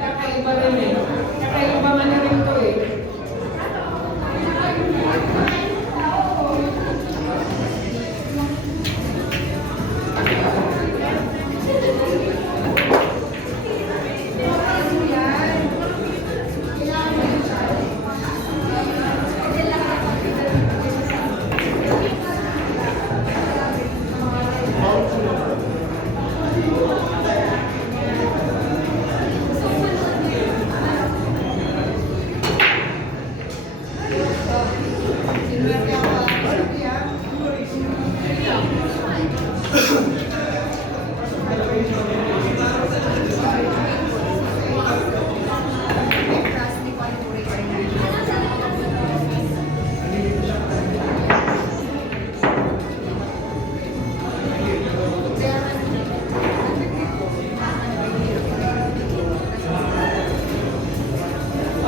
Kakaiba rin eh. Kakaiba man na rin to eh.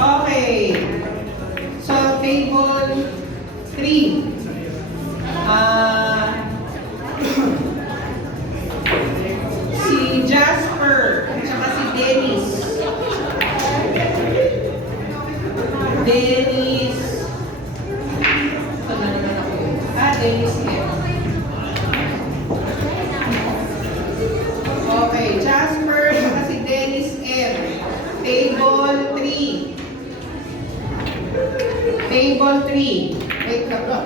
Okay. So, table 3. Si Jasper at saka si Dennis. Dennis. Dennis M. Okay, Jasper at saka si Dennis M. Table 3. Table 3. Wait lang po.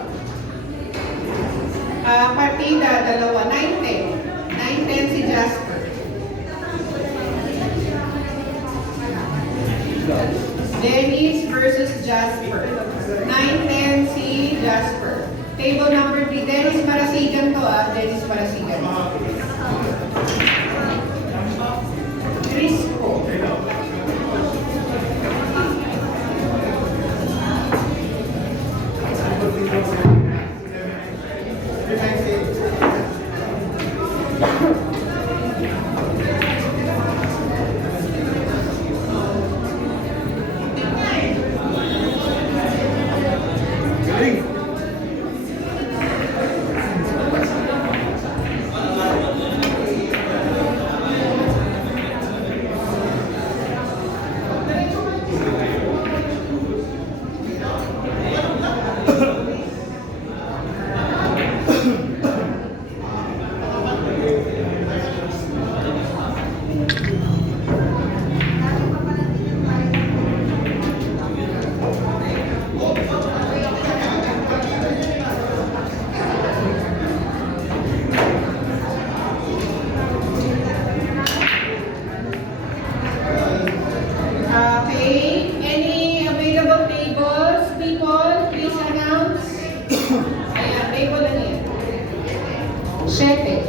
Partida, dalawa. 9-10. 9-10 si Jasper. Dennis versus Jasper. 9-10 si Jasper. Table number 3. Dennis Marasigan to Dennis Marasigan. Crispo. Siyete.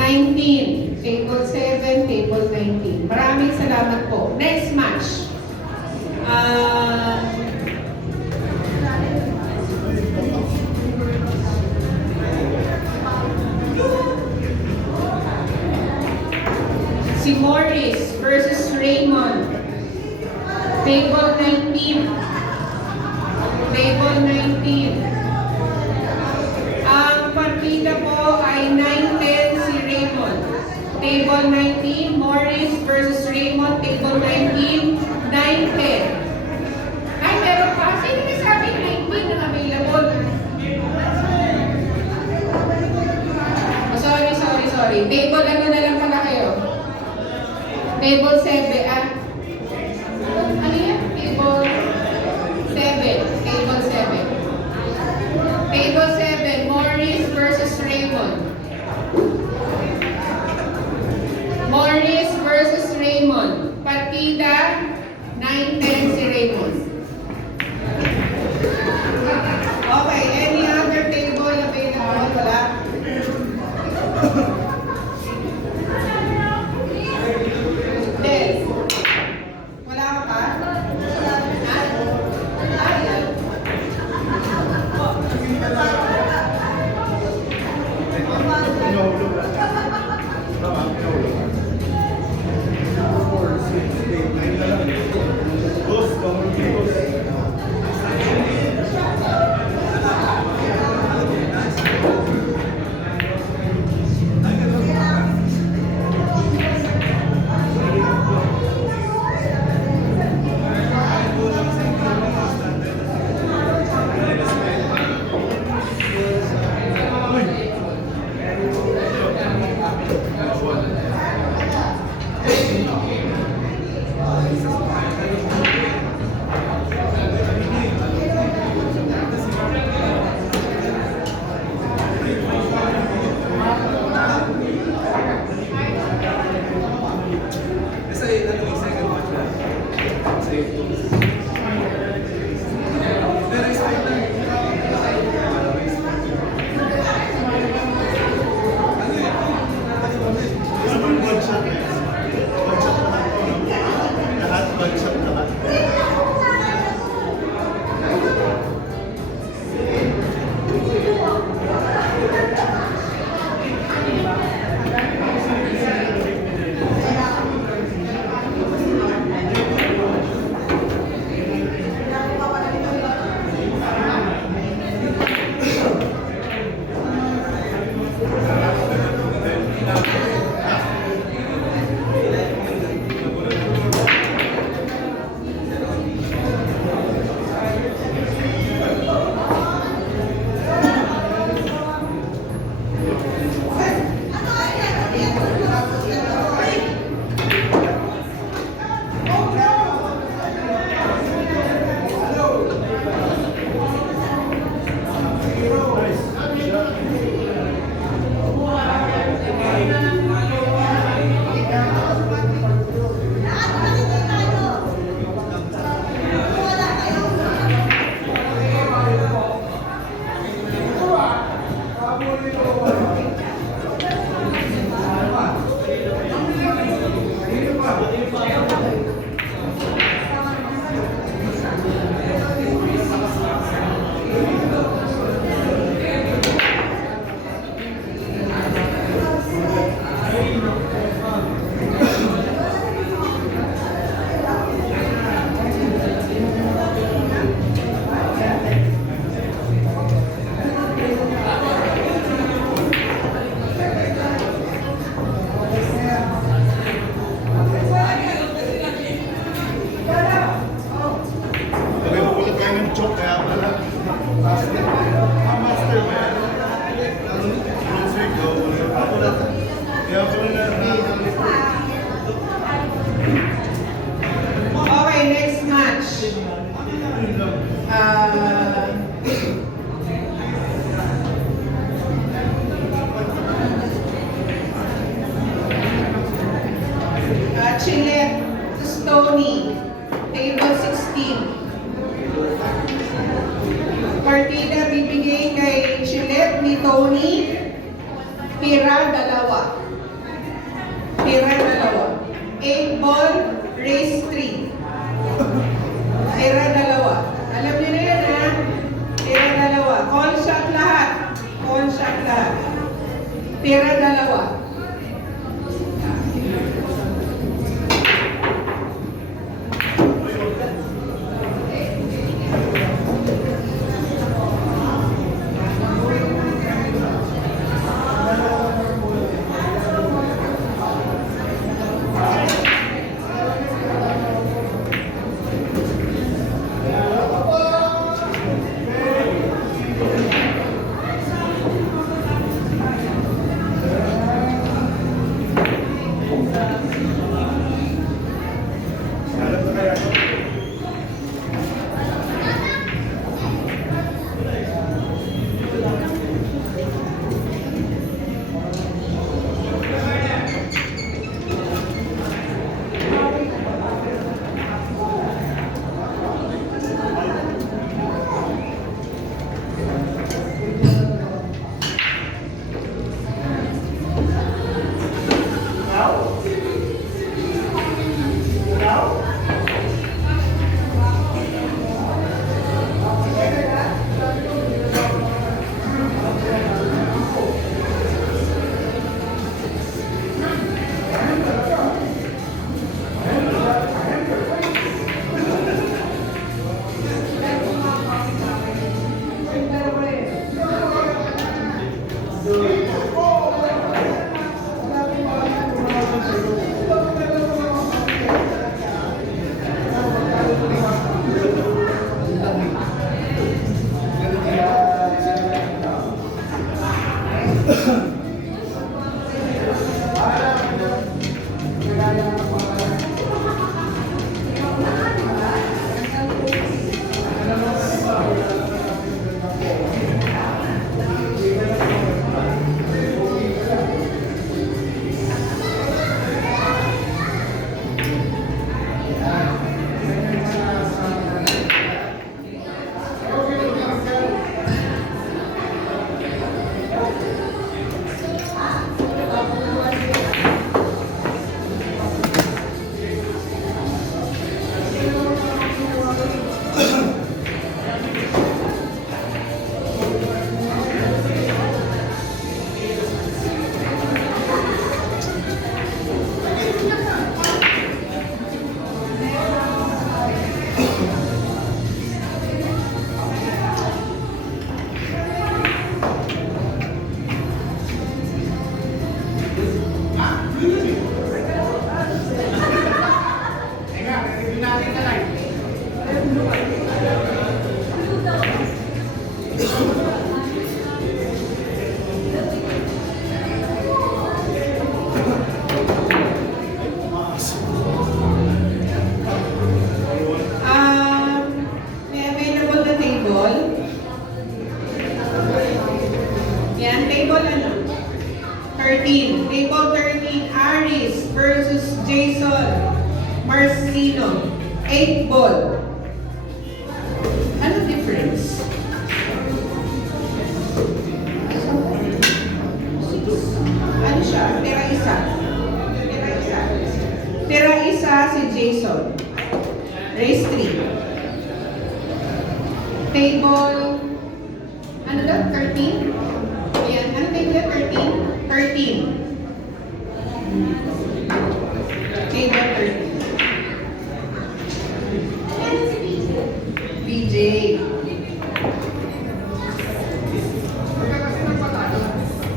19. Table 7, table 19. Maraming salamat po. Next match. Si Morris versus Raymond. Table 19. Table 19. Ang partida po ay 9-10 si Raymond. Table 19, Morris versus Raymond. Table 19, 9-10. Ay, meron pa. Sino may sabi 19 na available? Oh, sorry. Table ano na lang pala kayo? Table 7. Ano yan? Table 7. Table 7. Table 7, Morris versus Raymond. Morris versus Raymond. Partida, 9-10 si Raymond. Okay, any other table available? Wala? Yes. Sabi ko, ulit kayo ng joke, kaya pala. Master. Master ba yan? Last week, ako na. Kaya ako na. Okay, next match. Chilette to Stony, table 16. Partida bibigay kay Chilette ni Tony, pira 2. Pira 2. 8 ball, race 3. Pira 2. Alam niyo na yan, ha? Pira 2. Call shot lahat. Call shot lahat. Pira 2. Yan, table ano? 13. Table 13, Aris versus Jason Marcino. 8 ball. Ano difference? isa si Jason. Race 3. Table, ano daw? 13? Ayan, ano table yan? 13? 13. Table 13. BJ.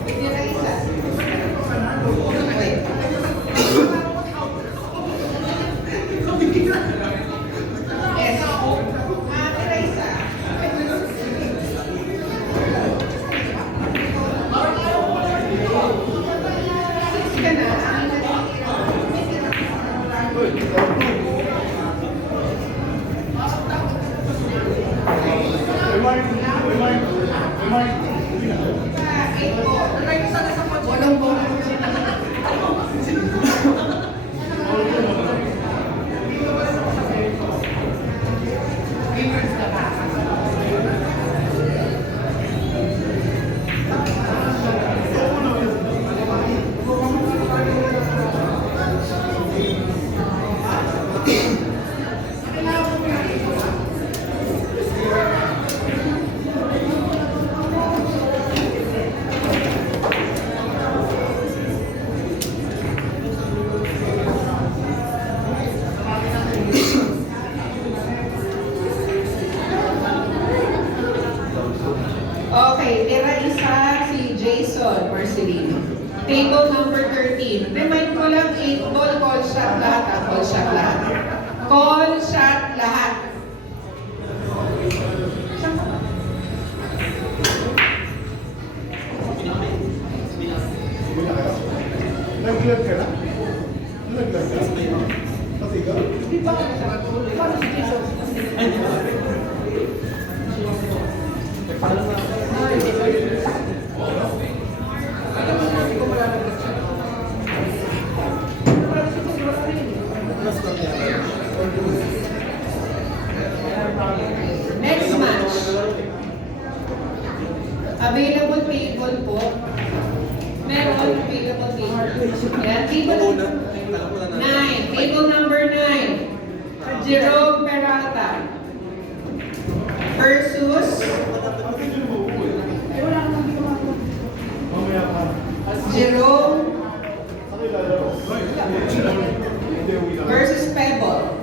Tira isa. Wait. Yes. Tira isa. Six ka na. Walang bonus. Okay, tira isa si Jason Marcelino. Table number 13. Remind ko lang, 8 ball, call shot lahat. Call shot lahat. Call shot lahat. Nag-vlog ka na? Nag-vlog ka? Pati ka? Di ba? Paano si Jason? Next match. Available table po. Meron available table. Ayan, table 9. Table number 9. Jerome Peralta versus Mamaya pa. Jerome Ako ilalaro. Hindi, uwi lang. versus Pebble.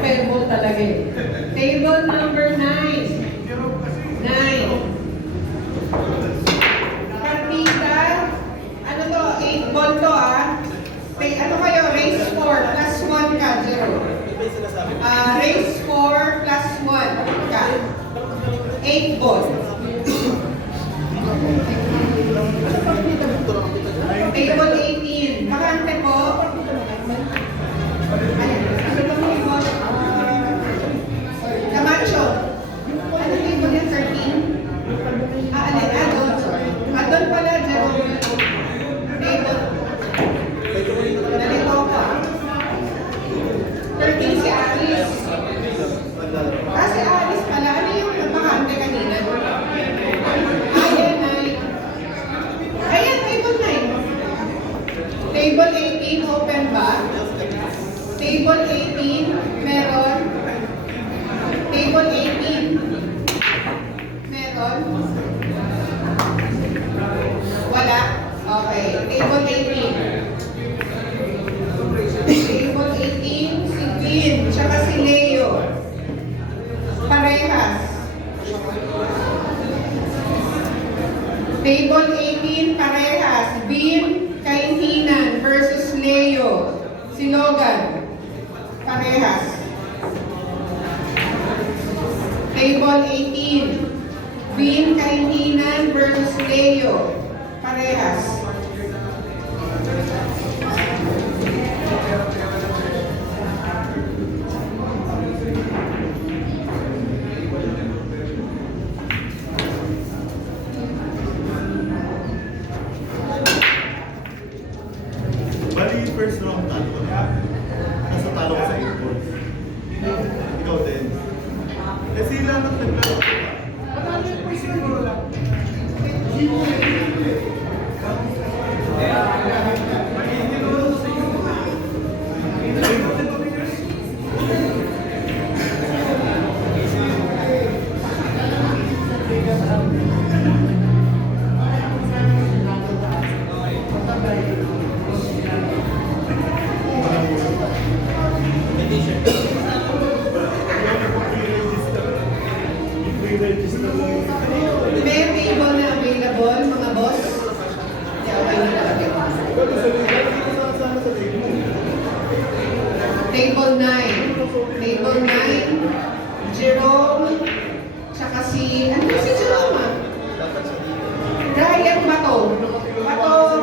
Pebble talaga eh. Table number 9. 9. Partida, ano to, 8 ball to ah. Ano kayo, race 4 plus 1 ka, Jerome. Race 4 plus 1 ka. 8 ball. Table 18. Bakante po. Ano ba mo yung ball? Camacho. Ano table yan? 13? Alin? Adon. Adon pala, Jerome. Table. Nalito ka. 13 si Alice. Si Alice pala. Ano yung bakante kanina? Ayan, ayan, table 9. Table 18, open ba? Table 18, meron. Table 18, meron. Wala? Okay, table 18. Table 18, si Vin, tsaka si Leo. Parehas. Table 18, parehas. Vin, Kaintinan versus Leo. Si Logan. Parehas. Table 18. Vin, Kaintinan versus Leo. Parehas. Bali, first round talo ka. Nasa talo ka sa 8 balls. Ikaw din. Eh sila nang naglaro ka. Patalo yung first round.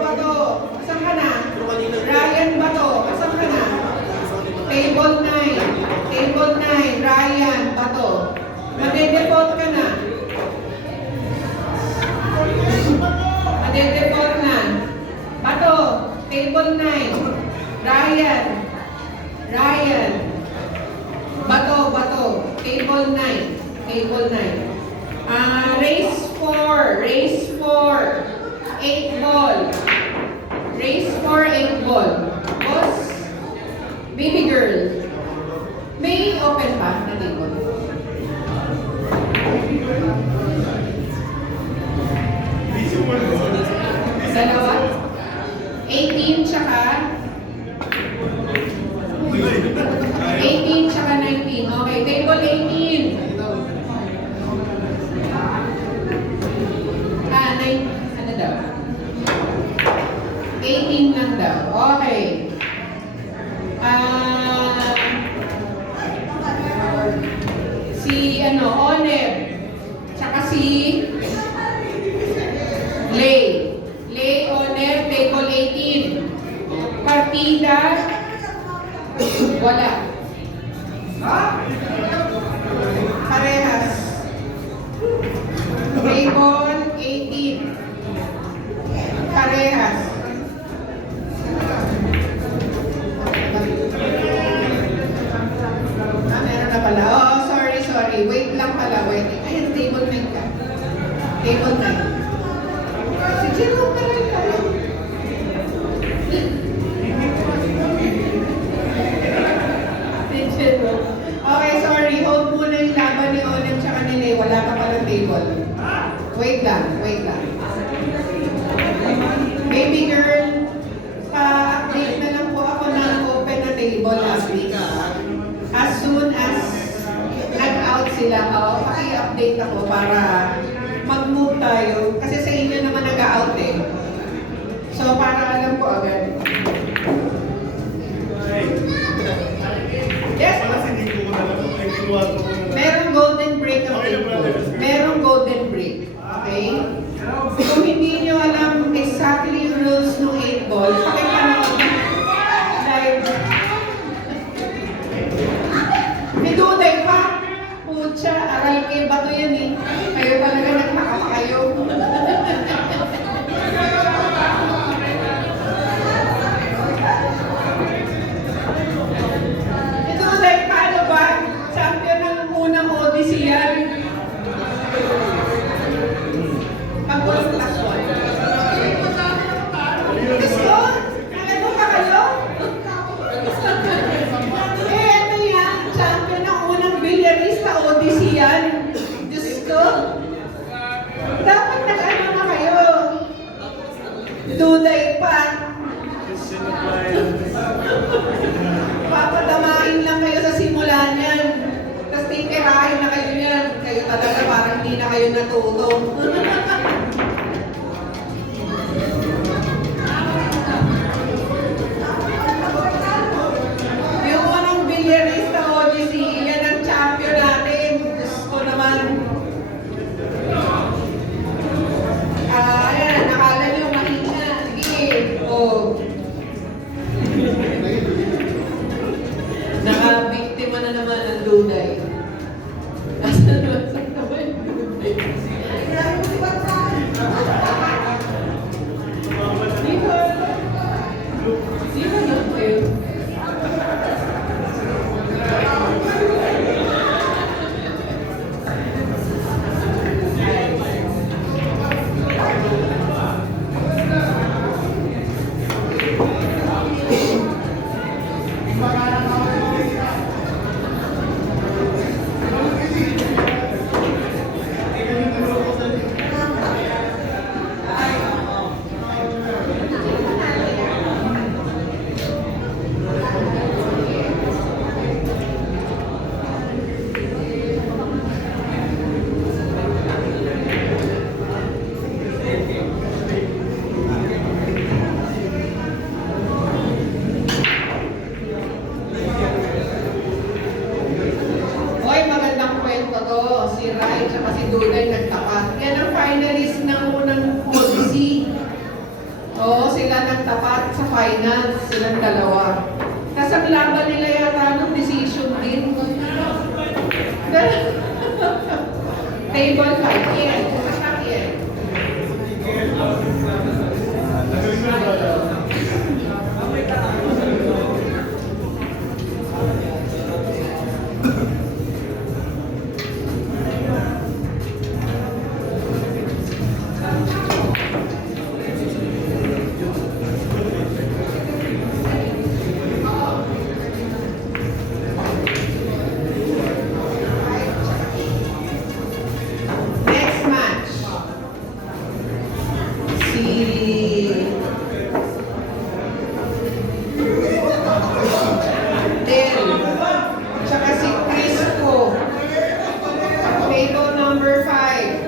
Bato. Asan ka na? Ryan Bato. Asan ka na? Table 9. Ryan Bato. Made-default ka na. Made-default na. Bato. Table 9. Ryan. Bato. Table 9. Race 4. 8 ball. Race 4, 8 ball. Boss, baby girl. May open pa na table? Dalawa? 18 tsaka 19. Okay, table 18. 9, ano daw? 18 lang daw. Okay. Si Oneb. Tsaka si Lay, Oneb, table 18. Partida, wala. Parehas. Table 18. Parehas. Meron na pala. Oh, sorry. Wait lang pala. Ayun, table 9 ka. Table 9. Si Jerome ka rin kayo. Si Jerome. Okay, sorry. Hold muna yung laban ni Onem tsaka ni Lay. Wala ka palang table. Wait lang. Baby girl, pa-update na lang po ako ng open na table last week. As soon as nag-out sila, paki-update ako para mag-move tayo. Kasi sa inyo naman nag-out eh. So, para alam ko agad. Yes? Merong golden break ang table. Merong golden break. Okay? Kung hindi nyo alam exactly yung rules ng 8 ball, pakipanood live. May duday pa. Pucha, aral kay bato yan eh. Kayo talaga nagtaka pa kayo. May duday pa, ano ba? Champion ng unang Odyssey yan. Pag-walang plus 1. Gusto? Nalalo pa kayo? Ito yan. Champion ng unang bilyarista Odyssey yan. Diyos ko. Dapat nag-ano na kayo. Duday pa. Papadamain lang kayo sa simula niyan. Tapos titirahin na kayo niyan. Kayo talaga parang hindi na kayo natuto. Yung unang bilyarista Odyssey, yan ang champion natin. Diyos ko naman. Ayan, nakala nyo mahina. Sige, Nakabiktima na naman ng duday. Asan naman yung duday? Di ba lang kayo? Si Rai at si Duday nagtapat. Yan ang finalist ng unang Odyssey. at sa finance, silang dalawa. Tapos ang laban nila yata ng decision din. Table 5, yan. Attack yan. Nagaling na ba? Next match. Si Del, tsaka si Crispo. Table number 5.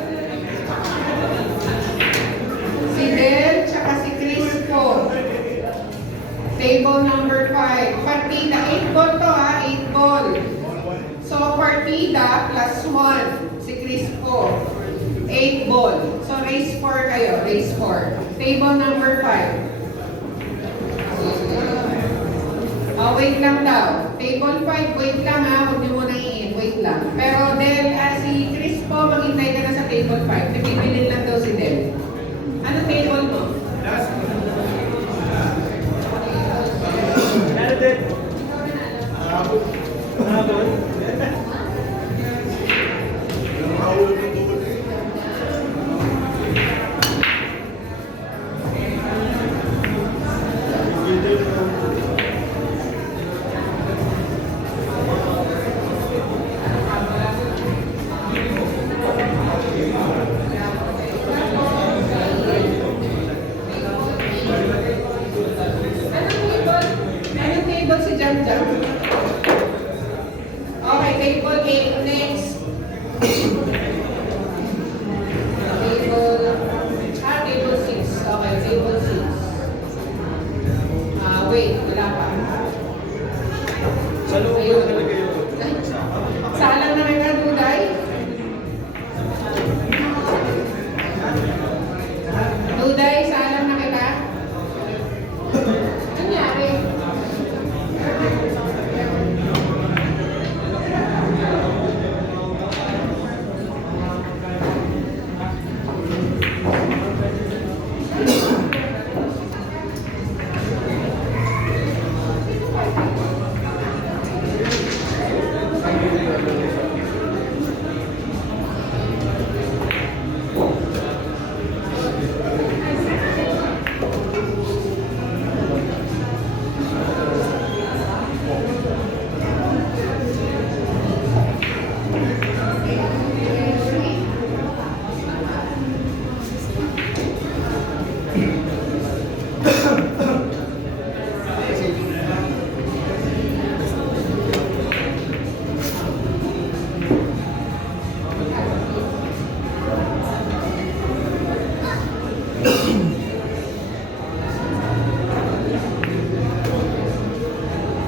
Si Del, tsaka si Crispo. Table number 5. Partida, 8 ball to ha, 8 ball. So, partida plus 1, si Crispo. 8 ball. So, race 4 kayo, race 4. Table number 5. Wait lang daw. Table 5, wait lang ha, huwag niyo muna i-in, wait lang. Pero Del, si Crispo, maghintay ka na sa table 5. Nabibilin lang daw si Del. Ano table mo? Anong table si Jam Jam? Okay, table 8 next. Table 6. Okay, table 6. Wait, wala pa. Ayun. Salang na rin ka, Duday? Duday, salang na kita? Nangyari?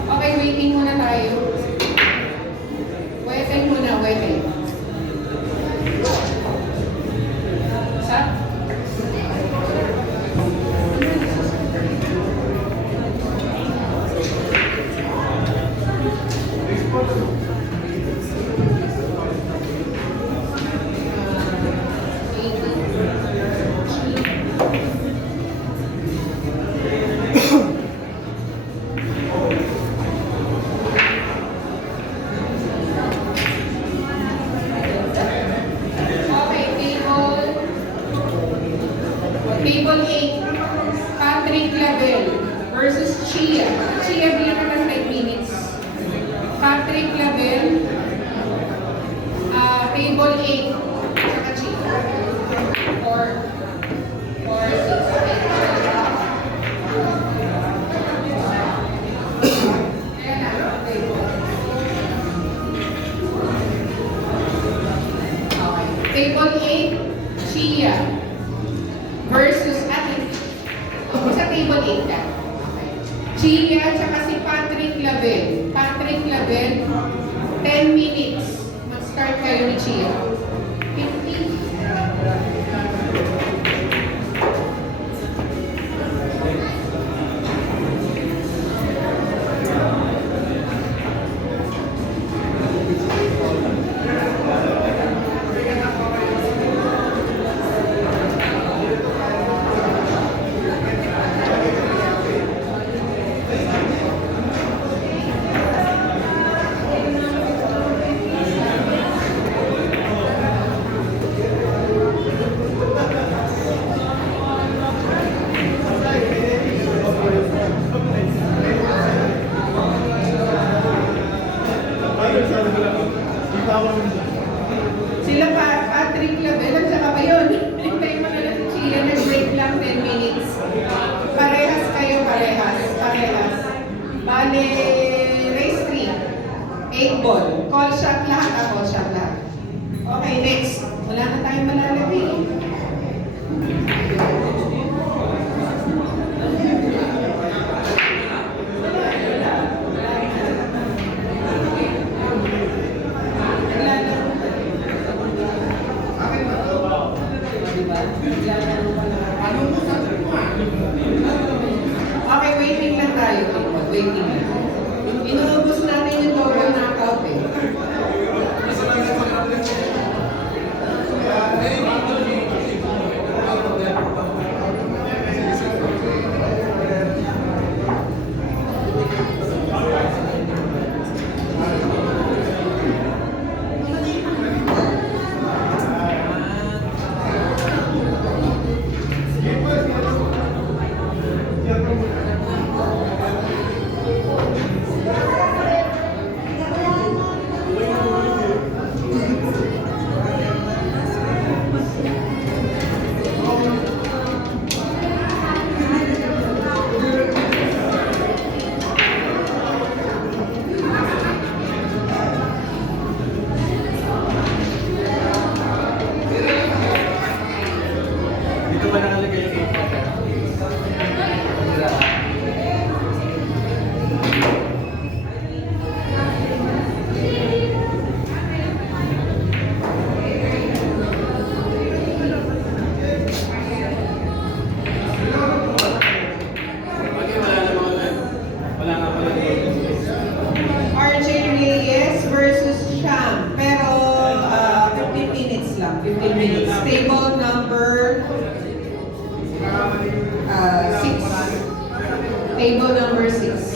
Okay, waiting muna tayo. Waiting muna, waiting. Sa? Table 8, Patrick Label versus Chia. Chia, bilang ka ng 5 minutes. Patrick Label, table 8, saka Chia. 4, 6, 8. Ayan na, okay. Table 8, Chia. Versus sa table 8 ka. Okay. Chia tsaka si Patrick Label. Patrick Label, 10 minutes. Mag-start kayo ni Chia. 15. 10 minutes. Parehas kayo, parehas. Bale, race 3. 8 ball. Call shot lahat, call shot lahat. Okay, next. Wala na tayong malalabi. Okay, waiting lang tayo. Waiting lang. Inuubos natin yung double knockout eh. Dito ba nakalagay yung 8? RJ Reyes versus Sham. Pero 15 minutes lang. 15 minutes. Table number 6. Table number 6.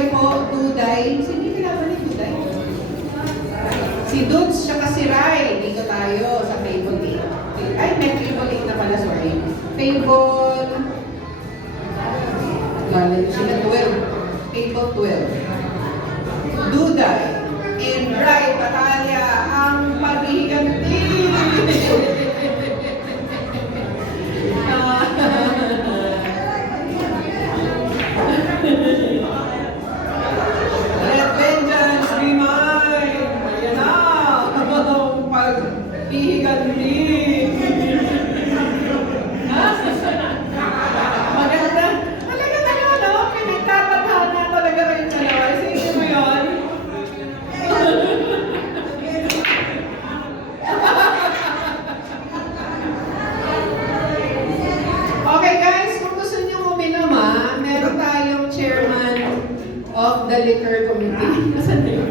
Duday po, Duday. Sino yung kailangan ni Duday? Si Dudes, tsaka si Rai. Dito tayo sa table 8. Ay, may table 8 na pala, sorry. Table... Lalo sila 12. Table 12. Duday. And Rai, Batalya, ang paghihiganti. Let vengeance be mine. Ayan na. Ang paghihiganti. Maganda. Talaga tayo, no? Pinagtatadhana talaga kayong dalawa. Sige mo yun. Okay guys, kung gusto niyo uminom meron tayong chairman of the liquor committee. Nasaan na yun?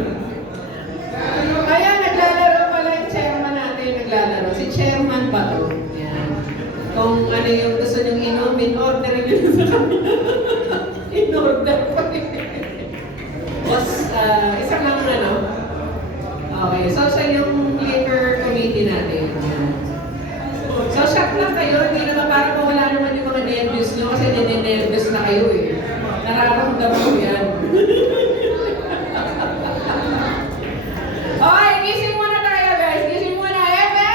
Ayan, naglalaro pala yung chairman natin, naglalaro. Si chairman ba to? Yan. Kung ano yung gusto niyong inumin, order niyo sa kanya. In-order pa Boss, isa lang ano. Okay, so siya yung liquor committee natin. Yan. So, shock lang kayo, hindi naman parang kung wala naman yung mga nervous nyo kasi nininervous na kayo eh. Nararamdaman ko yan. Okay, gising muna tayo guys. Gising muna, Efe!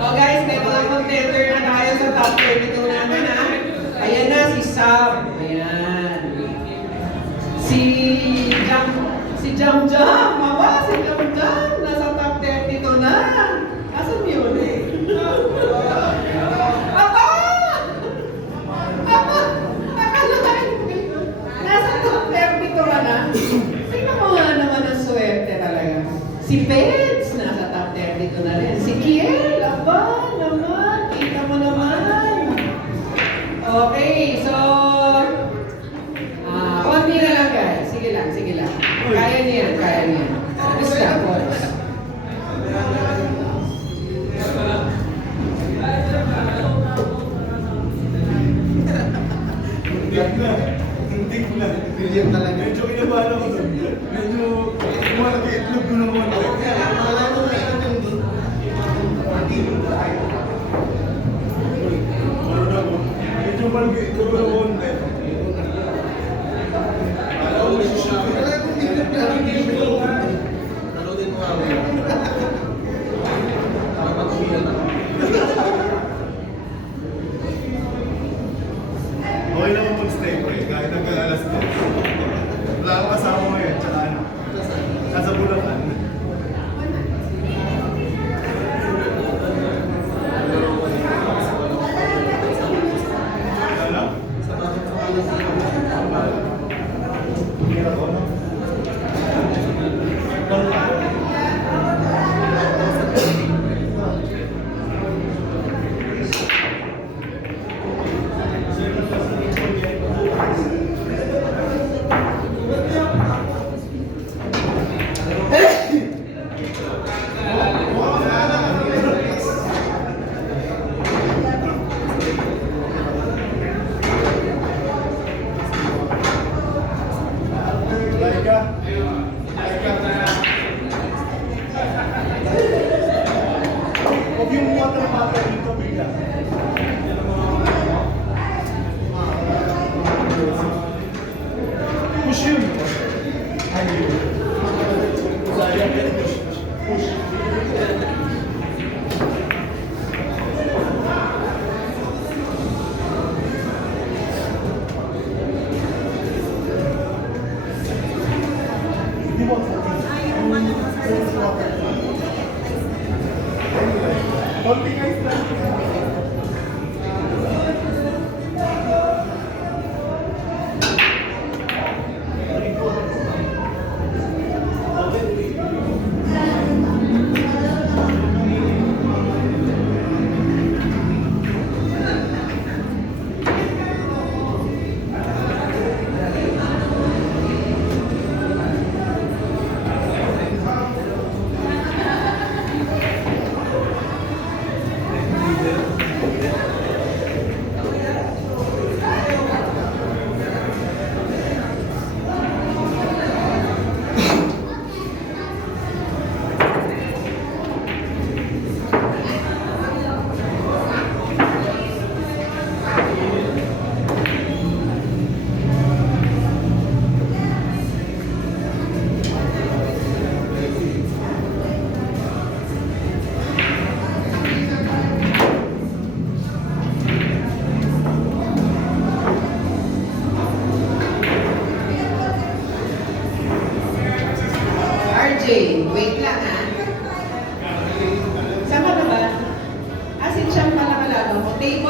Oh guys, may mga contender na tayo sa top 32 namin Ayan na, si Sam. Ayan. Si Jam Jam. Mama, si Jam Jam. Nasa top 32 na. Asan yun Apa! Apa! Akalain ko. Nasa top 32 ka na. Sino mo nga naman ang swerte talaga? Si Peds, nasa top 32 na rin. Si Kiel, aba naman. Kita mo naman. Okay, so... konti na lang guys. Sige lang, sige lang. Kaya niyan, kaya niyan. Tapos lang, boys. Hindi ko lang. Billion talaga. Medyo kinabahan ako doon. Medyo malaki itlog ko naman. Wala nung may ano yung doon. Medyo malaki itlog ko naman. Wala nung billion. Ano din mo ako yun? Para matumilan ako. Okay lang mag-stay, pre. Kahit ang kalalas ko.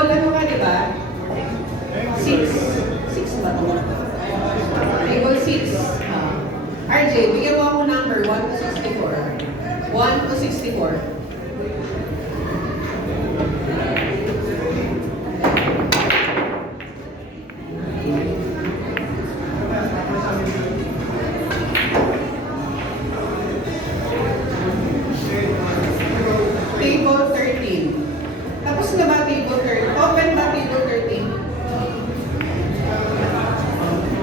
Table ano ka, di ba? 6. 6 ba to? Table 6. RJ, bigyan mo ako number 1 to 64. 1 to 64. Table 13. Tapos na ba table 13? Open ba table 13?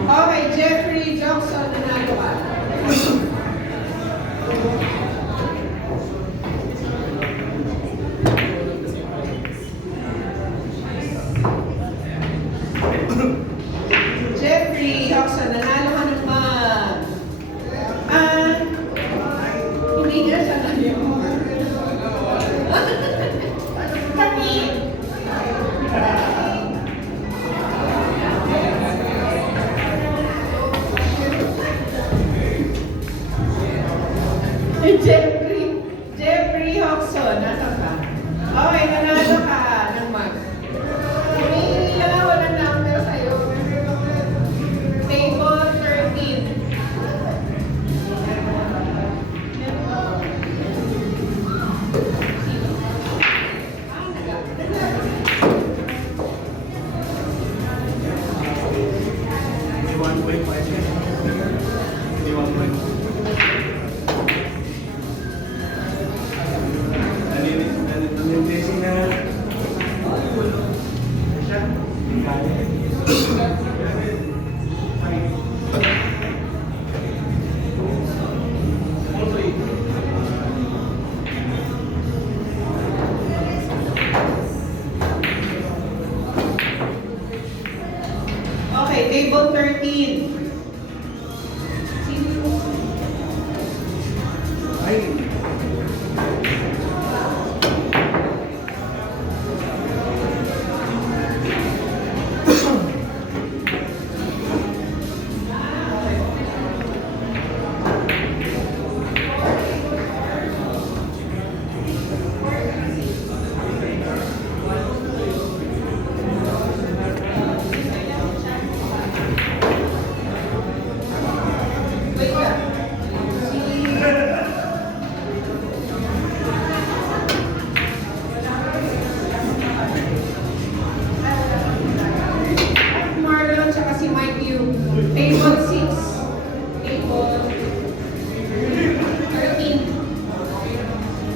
Okay, Jeffrey Johnson, nanalo ka. Jeffrey Johnson, nanalo ka naman. Hindi niya siya nanalo. Kami. Jeffrey Hodgson, nasa ka? Okay, nanalo ka ng mag. Humihingi ako ng number sa'yo. Table 13. Okay, table 13. Sino? Wait lang. Marlon tsaka si Mike Yu. Table 6. Table 13.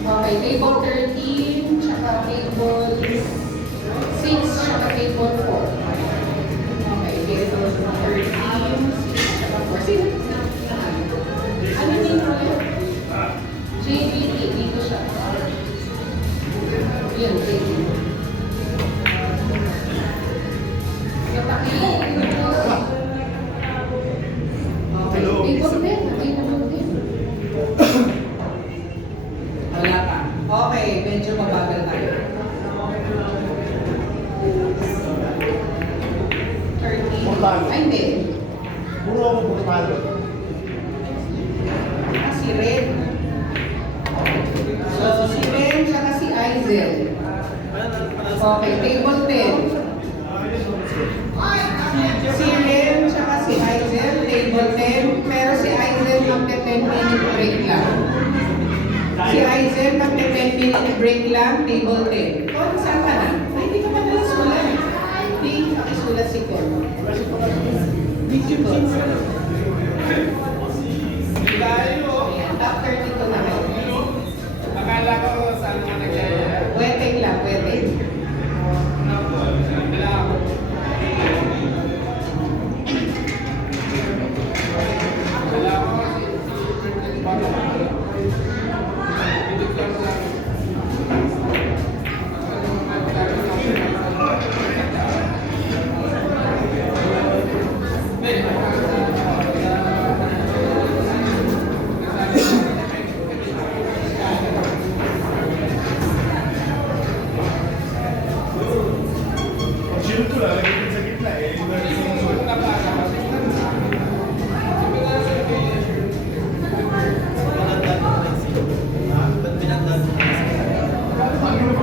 Okay, table 13 tsaka table 6 tsaka table 4. Okay, table 13 tsaka 4. Sino? Ano din mo yun? JBT, dito siya. Yun, JBT. Napakita. Okay, table din. Table din. Wala pa. Okay, medyo mabagal tayo. 13. Ay, hindi. Puro ako pagkatalo. Si Ren. So, si Ren tsaka si Aizel. Okay, table 10. Si Ren tsaka si Aizel, table 10. Pero si Aizel magte-10-minute break lang. Si Aizel magte-10-minute break lang, table 10. O, saan ka na? Ay, hindi ka madalas sulat. Hindi, pakisulat si Con. Si Con. Ayan, top 32 na kayo. Akala ko saan mo nagyaya. Weteng lang, weteng. Shield ko lang, lagay ko sa gitna eh. Ano ba?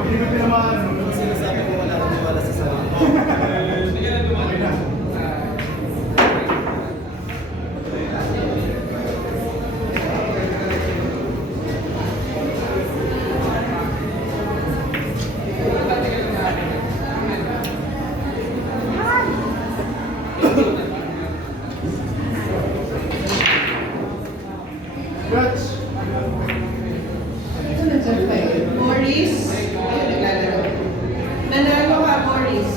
Hindi ko tinamaan. Sinasabi ko wala akong tiwala sa Ito nandiyan pa eh. Morris. Ayun, naglalaro. Nanalo ka, Morris.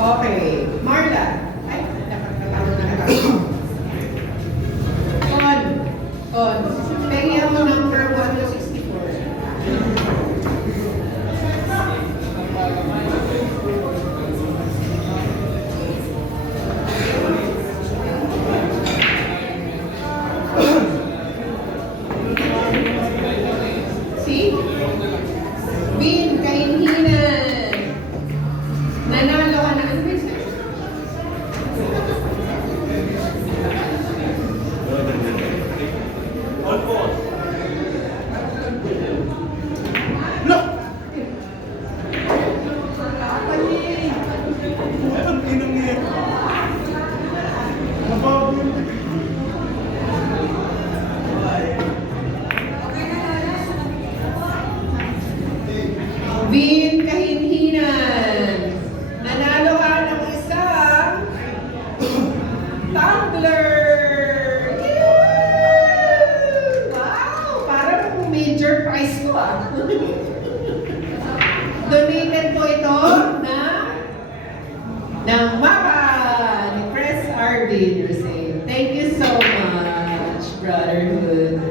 Okay. Marla. Ay, dapat natalo na ako. On. Peggy ako number 1 to 64. See? Bin, kahinhinan. Nanalo ka na. Ano ba yun? All four. Look! Ang inong niya. Mabago yun. Bin, kahinhinan. Nanalo ka ng isang tumbler. Yay! Wow! Parang major prize ko ah. Donated po ito ng Mama ni Chris Arvin Rosay. Thank you so much, brotherhood.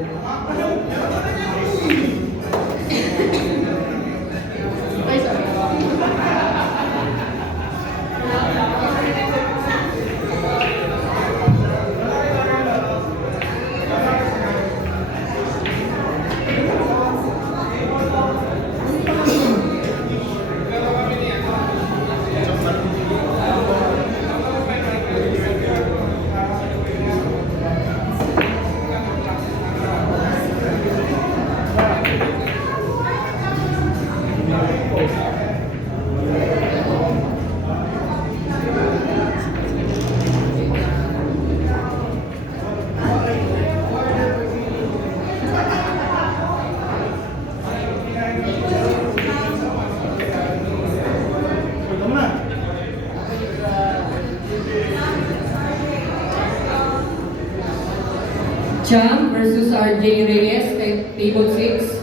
Ay, sorry. Ito na. Cham versus RJ Reyes, table 6.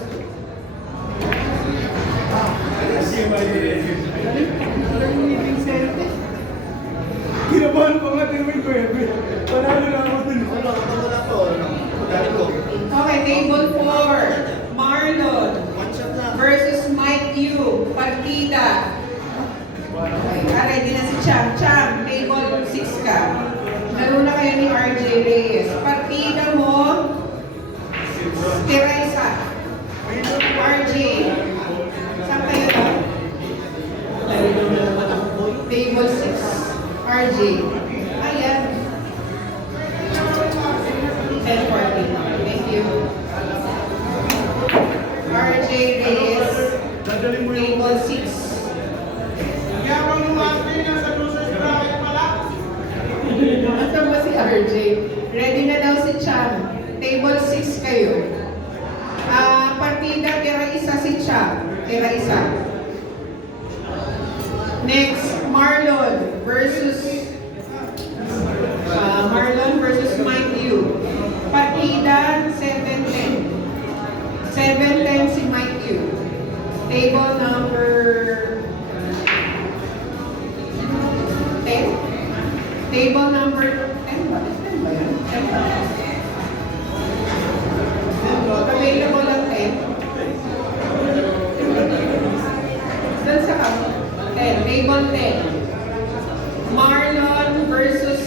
Kinabahan ko nga tinawin ko eh. Panalo na ako dun. Wala po. Dahil ko. Okay, table 4. Marlon One shot lang. versus Mike Yu, partida. Okay, ready na si Cham. Cham, table 6 ka. Laro na kayo ni RJ Reyes. Partida mo, tira isa. RJ, saan kayo ba? Table 6. RJ. Ayan. 10-14. Thank you. RJ Reyes, Dadali mo yung... table 6. Yabang lumaki na sa losers bracket pala. Nasaan ba si RJ? Ready na daw si Cham. Table 6 kayo. Partida, tira isa si Cham. Tira isa. Next, Marlon versus Mike Yu. Partida, 7-10. 7-10 si Mike Yu. Table number 10. Table number 10 ba? 10 ba yan? 10 ba? Available lang 10. Doon sa ka. 10. Table 10. Marlon versus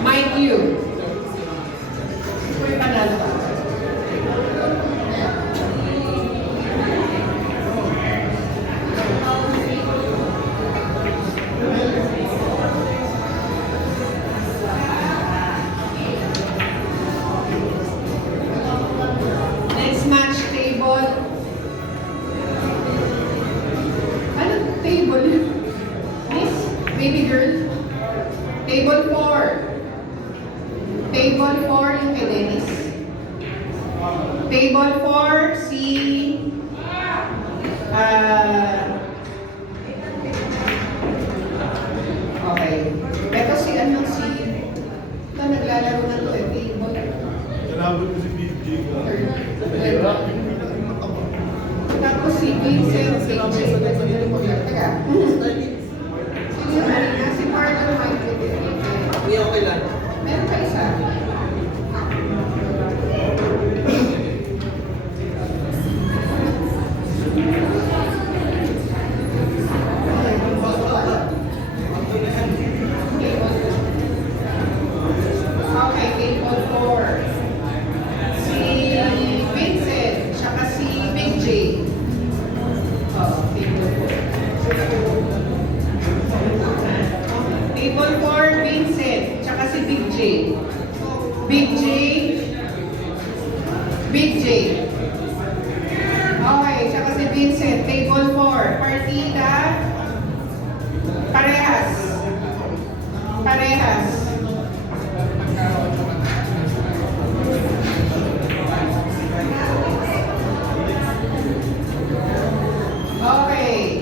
Mike Yu. Uy, panalo ka. Table 4, si okay. Ito si ano si ito naglalaro na to table. Kalabot ko si BJ ko. Tapos si Vincent, si Jay, teka. Sino yung kanina? Si Marlon Michael. Hindi okay lang. Meron pa isa. Okay, table 4. Si Vincent, tsaka si Big J. Oh, table 4. Table 4, Vincent, tsaka si Big J. Big J. Big J. Okay, tsaka si Vincent. Table 4. Partida. Parehas. Parehas. Okay.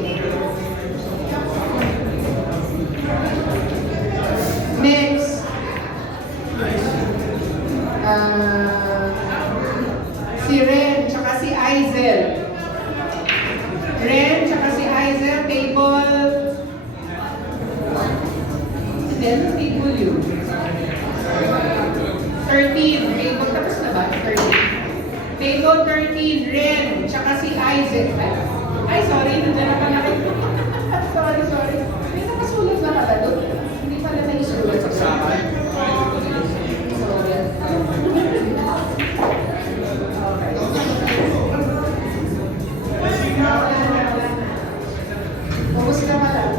Next. Si Ren, tsaka si Aizel. Ren, tsaka si Aizel, table. Then, table yun. 13. Table, tapos na ba? 13. Table 13, Ren, tsaka si Aizel. Ay, sorry, nandiyan na pala kayo. sorry. May nakasulat na pala doon. Hindi pala naisulat sa sakin. Sorry. Ubus ka pala.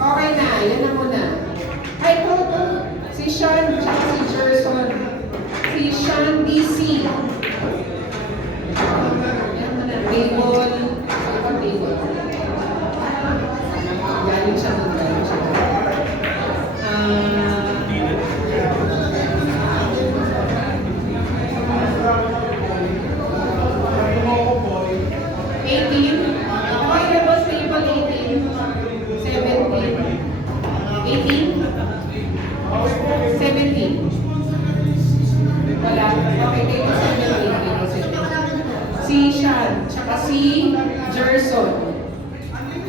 Okay na, yan na muna. Ay, ito. Si Sean, tsaka si Gerson. Si Sean DC. Yan muna. Table. Ito, table. Galing siya doon, galing siya doon. 18. Available table 18. 17. 18. 17. Wala. Okay, table 17. Si Sean, tsaka si Gerson.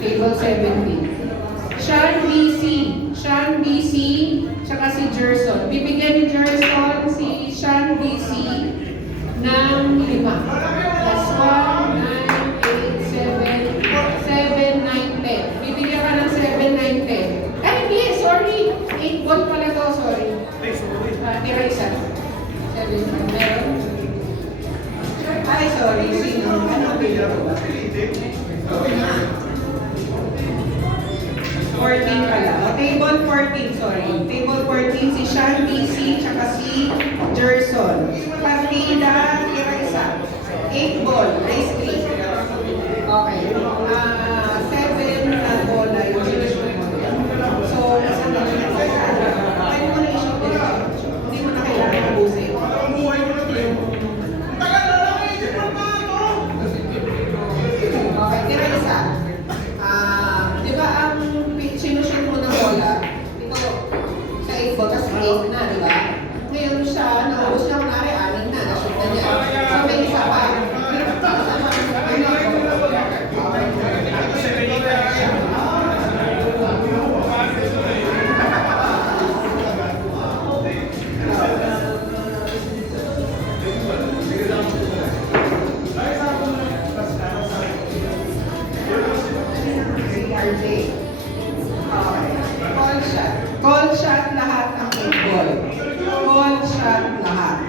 Table 17. Sean BC. Sean BC, tsaka si Gerson. Bibigyan ni Gerson si Sean BC ng 5. Plus 1, 9, 8, 7, 7, 9, 10. Bibigyan ka ng 7, 9, 10. Ay, hindi. Sorry. 8 ball pala to. Sorry. Tira isa. 7, meron. Ay, sorry. Sino? Ano ang bigyan ko ba? 14 pala. O, table 14, sorry. Table 14, si Sean DC, tsaka si Gerson. Partida, tira isa. 8 ball, race 3. Okay. 7 na bola yung sinushoot mo. So, nasa na yun. Kaya mo na i-shoot din. Hindi mo na kailangan ubusin. Okay, tira isa. Di ba ang sinushoot mo ng bola, ito, sa 8 ball, kasi 8 na, di ba? Ngayon siya, naubos niya kunwari, 6 na, na-shoot na niya. So, may isa pa. RJ. Okay. Call shot lahat ng 8 ball. Call shot lahat.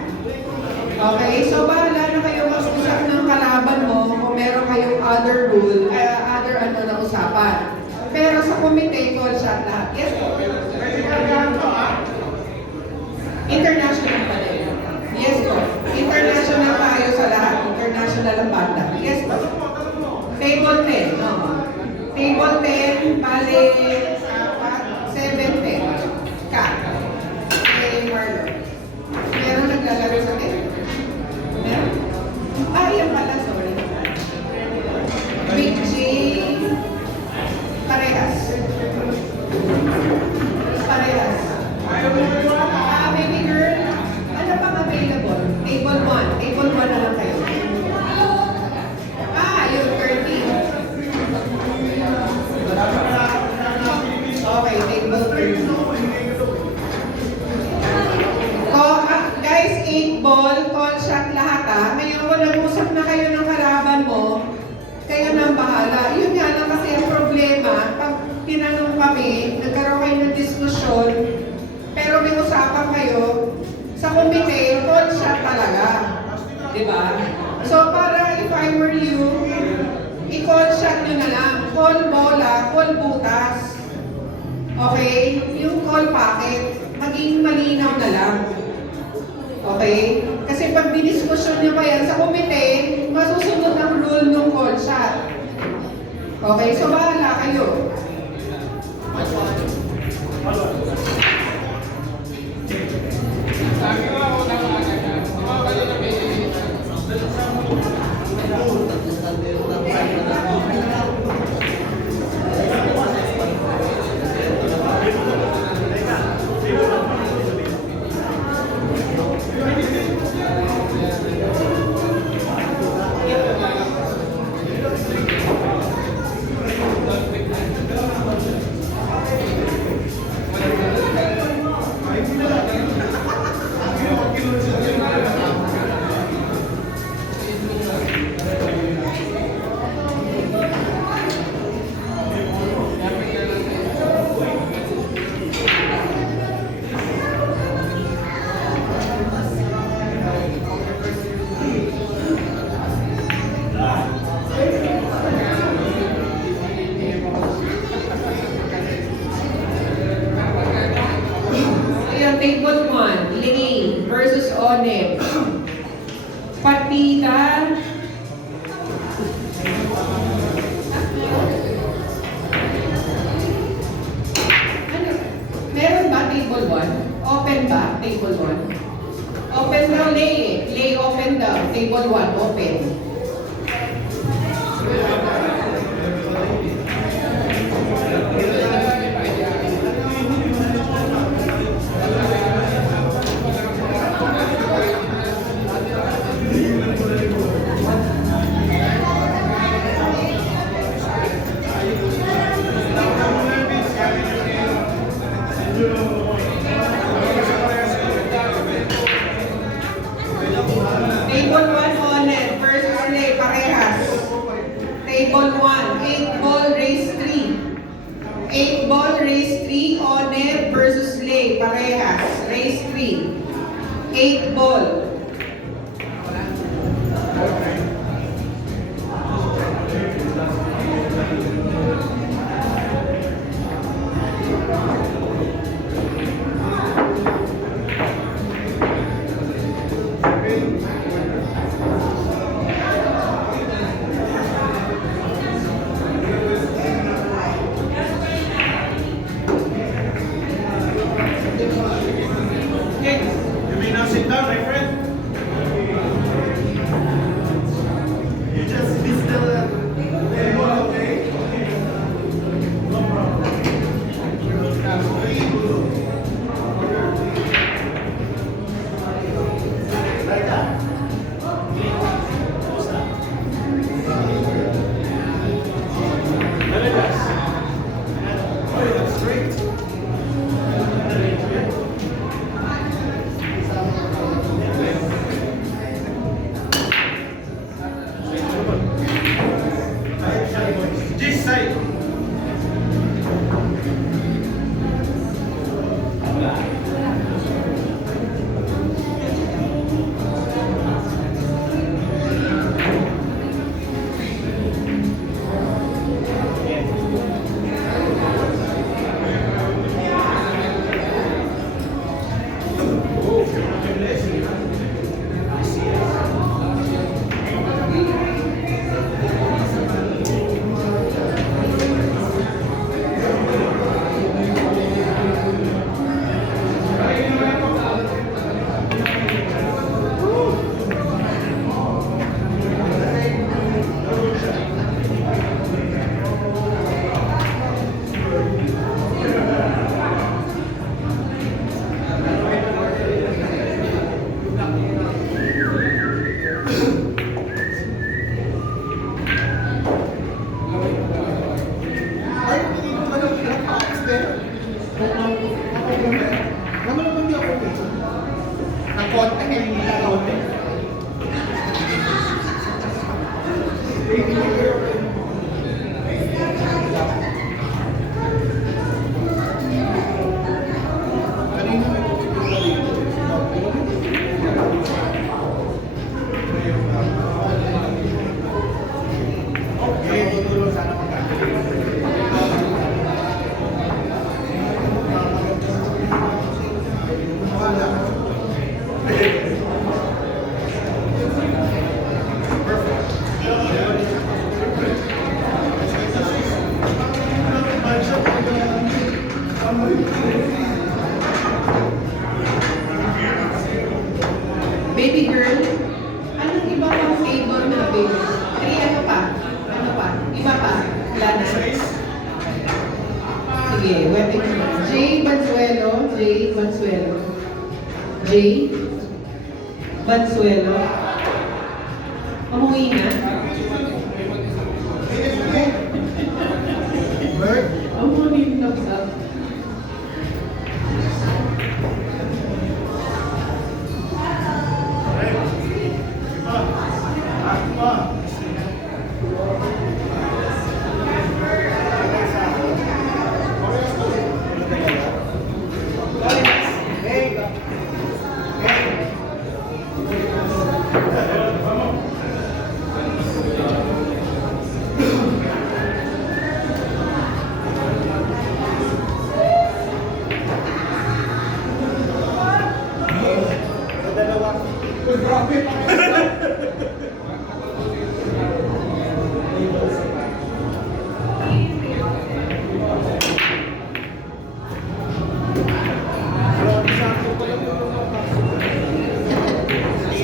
Okay, so bahala na kayo mag-usap ng kalaban mo kung meron kayong other rule, other ano na usapan. Pero sa komite, call shot lahat. Yes po. International pa din. Yes po. International tayo sa lahat. International ang banda. Yes po. Table 10. No. Table 10, bale, 7-10. Ka. Okay, Marlon. Meron naglalaro sa 10? Meron? Ah, yan pala, sorry. Big J. Parehas. Parehas. Baby girl, ano pang available? Table 1. Table 1 na lang kayo. Yung 13. Okay, table 13. Guys, 8 ball, call shot lahat Ngayon, kung nag-usap na kayo ng kalaban mo, kayo nang bahala. Yun nga lang kasi ang problema, pag tinanong kami, nagkaroon kayo ng diskusyon, pero may usapan kayo, sa komite, call shot talaga. Diba? So, para if I were you, i-call shot nyo na lang. Call bola, call butas. Okay? Yung call packet, maging malinaw na lang. Okay? Kasi pag diniskusyon nyo pa yan sa komite, masusunod ang rule ng call shot. Okay? So, bahala kayo. Table 1, Lane versus Oneb. Partida. Meron ba table 1? Open ba table 1? Open daw, Lay. Lay open daw. Table 1, open. Table 1, Oneb versus Lay, parehas. Table 1, 8 ball, race 3. 8 ball, race 3, Oneb versus Lay, parehas. Race 3. 8 ball. You may now sit down, my friend. You just missed the table, okay? No problem. Like that. Oh, that's great. konti na konti. Kanina may tubig na dito. Okay, tutulong sana magkakaroon. Baby girl, anong iba pang table na baby? 3 ano pa? Ano pa? Iba pa? Wala na? Sige, weapon. J. Bansuelo. J. Bansuelo. J. Bansuelo. Umuwi na? Bert, Umuwi na sa...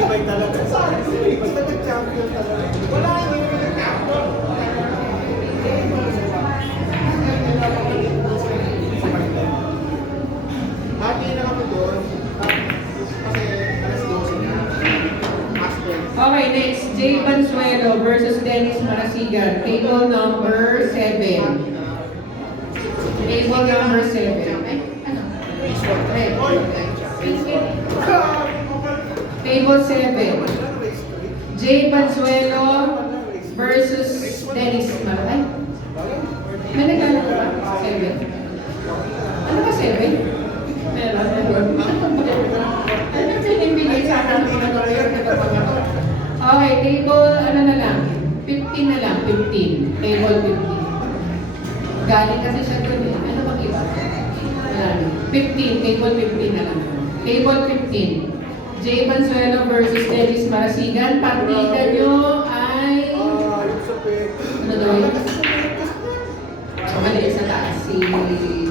ibay talaga. Basta nag-champion talaga. Wala, hindi naman nag-champion. Hati na kami doon. Kasi alas 12 na. Master. Okay, next. J. Bansuelo versus Dennis Marasigan. Table number 7. Table number 7. Ay, ano? Table 7. J. Bansuelo versus Dennis Marasigan. May nagkala ko ba? 7. Ano ba 7? Meron. Ano pinipili sa akin ng mga lawyer na kapag okay, table ano na lang? 15 na lang, 15. Table 15. Galing kasi siya dun eh. Ano bang iba? Wala na. 15, table 15 na lang. Table 15. J. Bansuelo versus Dennis Marasigan. Partida nyo ay... Yung sa pet. Ano daw yun? Mali sa taas. Si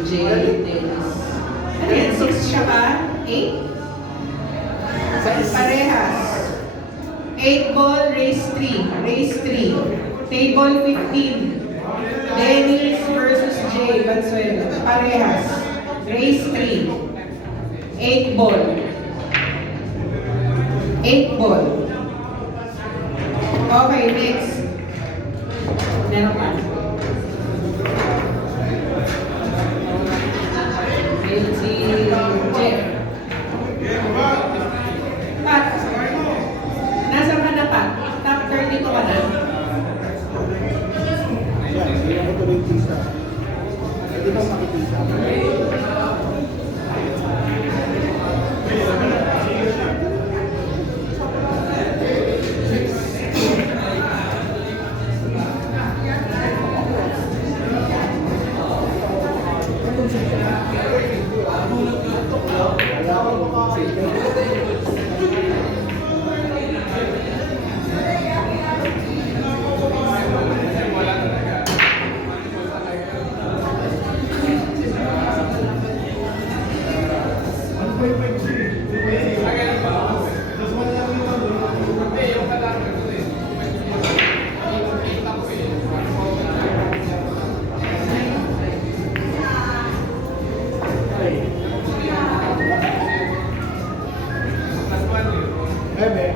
J. Dennis. Ano yan? 6 siya ba? 8? Parehas. 8 ball, race 3. Race 3. Table 15. Dennis versus J. Bansuelo. Parehas. Race 3. 8 ball. 8 ball. Okay, next. Meron pa. Si Jeff. Pat. Nasaan ka na, Pat? Top 32 ka na? Yan, hindi ako tuloy tisa. Hindi ba makikita? Bebe.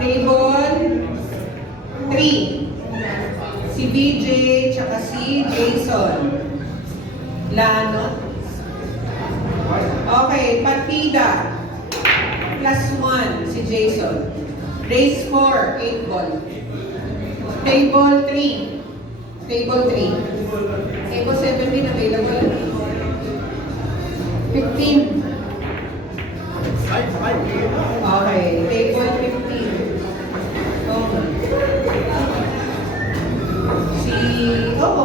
Table 3. Si BJ tsaka si Jason. Lano. Okay, partida. +1 si Jason. Race 4, 8 ball. Table 3. Table 3. Table 17 available. 15. Okay, table 15.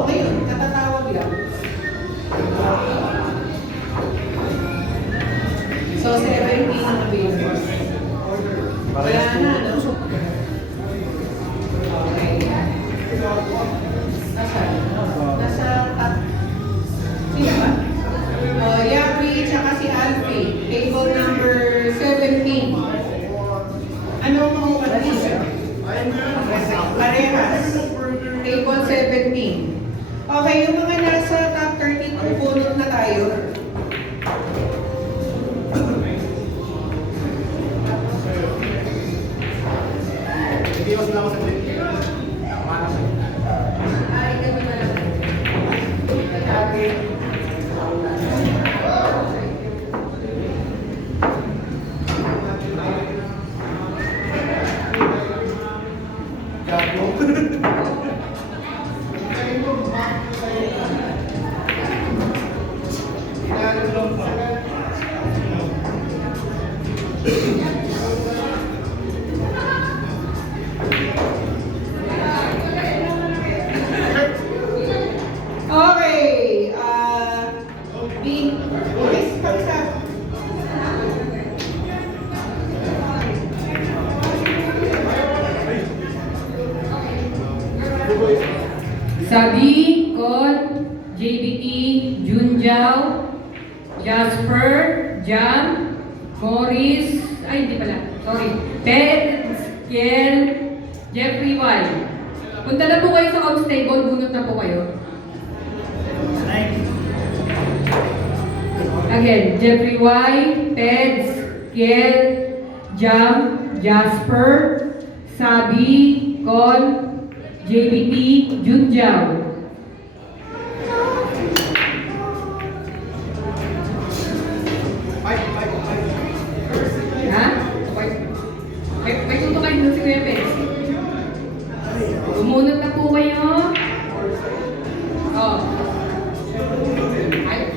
Ngayon, katatawag lang. So, 17 ang available. Wala na, no? Okay. Nasa top. Sino ba? Yabi, tsaka si Alfie. Table number 17. Anong mga condition? Parehas. Table 17. Okay, yung mga nasa top 32, bunot na tayo. Hindi mo sila masakit. Ay, gano'n na lang. Okay, yes, pagsak. Sabi, Con, JBT, Junjao, Jasper, Jam, Morris, ay hindi pala, sorry, Ted, Kiel, Jeffrey Y. Punta na po kayo sa constable, bunot na po kayo. Again, Jeffrey Y, Peds, Kiel, Jam, Jasper, Sabi, Con, JBT, Junjao. Ha? Okay. May tutukan doon si Kuya Peds. Umunot na po kayo. Oh. Ay.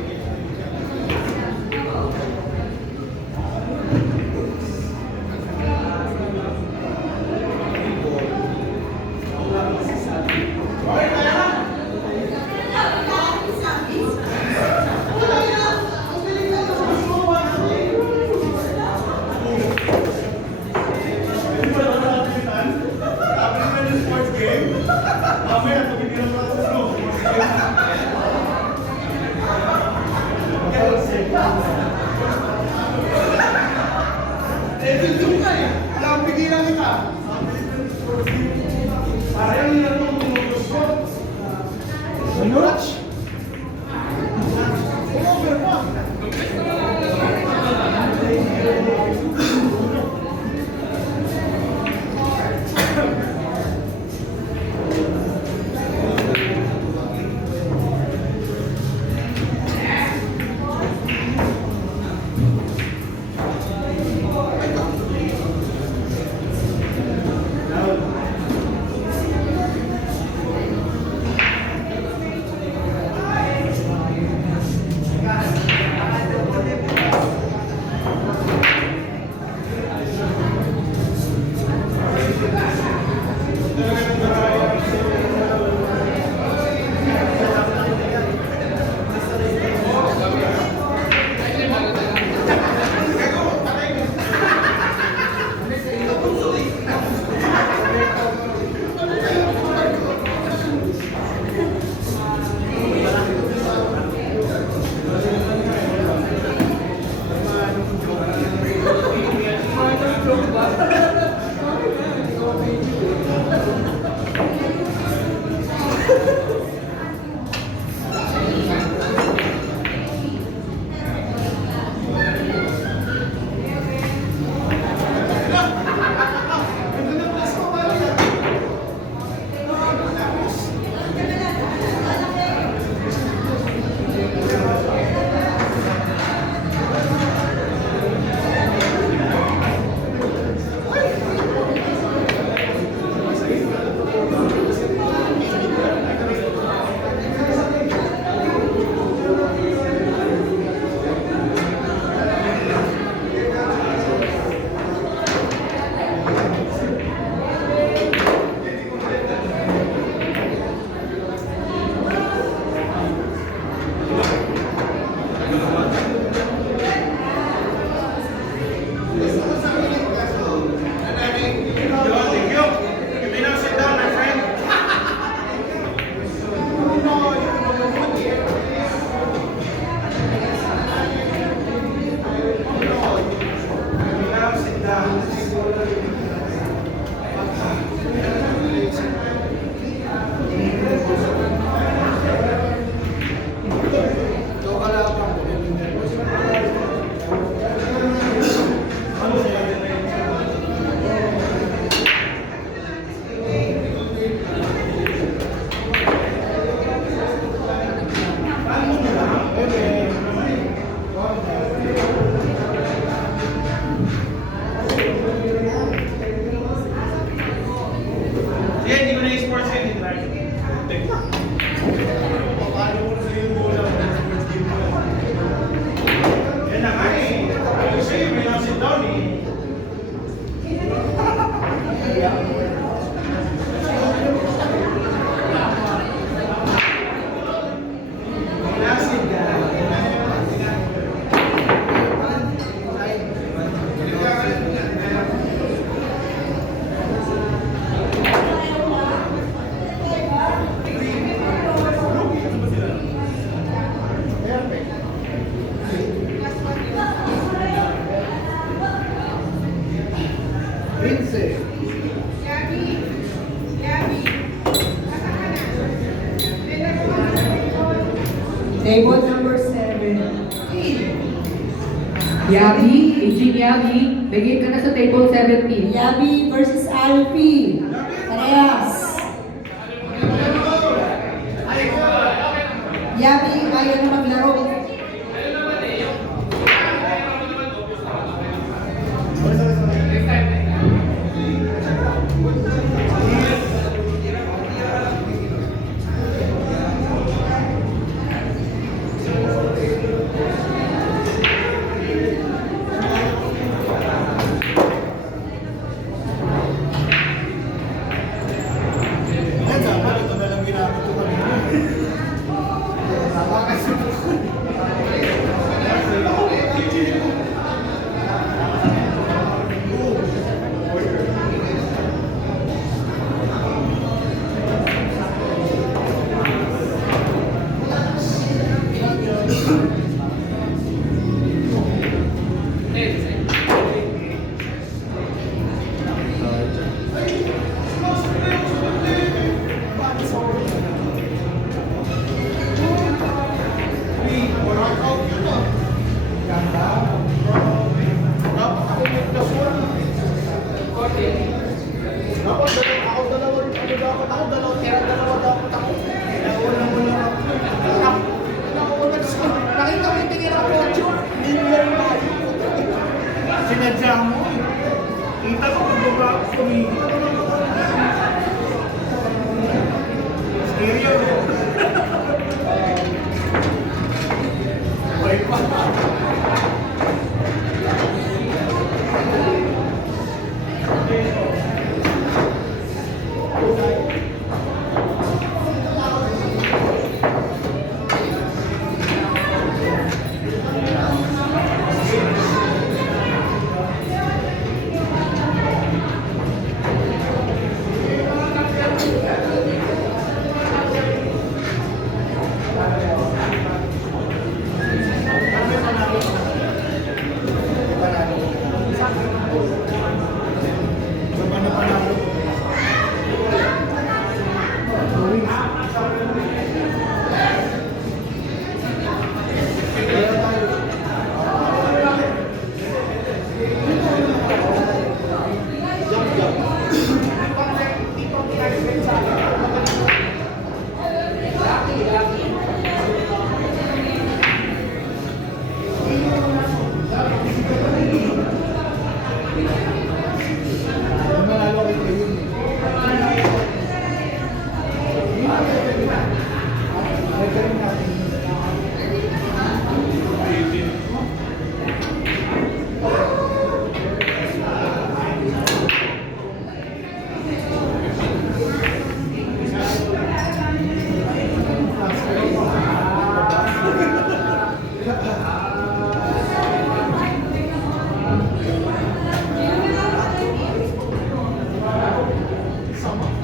Table number 7. Yabi, Aging Yabi, begin ka na sa table 17. Yabi versus Alfie. Parehas. Yabi, ayaw na maglaro. Yan, dapat ito na lang ginamit ko kanina. Sinadya mo eh. Kita ko kung baba ako kumihit. Stereo. Bay pa.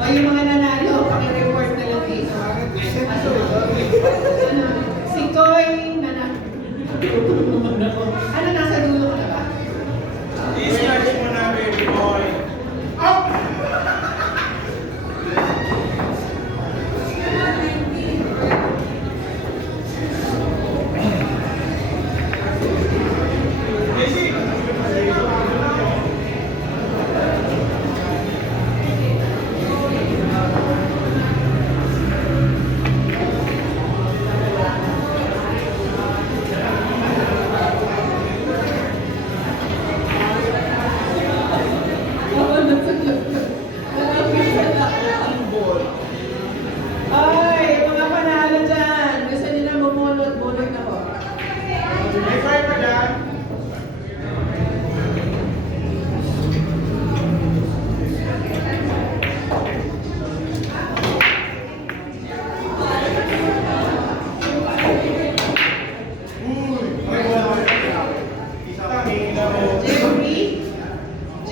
O yung mga nanalo, paki-report na lang dito. Si Koy, ano, nasa dulo ka na ba? I-search mo na, baby boy. Ay, mga panalo dyan. Gusto nyo na bumunot na po. May fire pa dyan?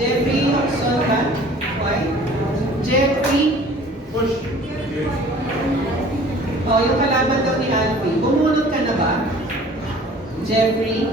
Jeffrey Solga. Why? Jeffrey. Push. Oh, yung kalaban daw ni Alfie. Bumunot ka na ba? Jeffrey.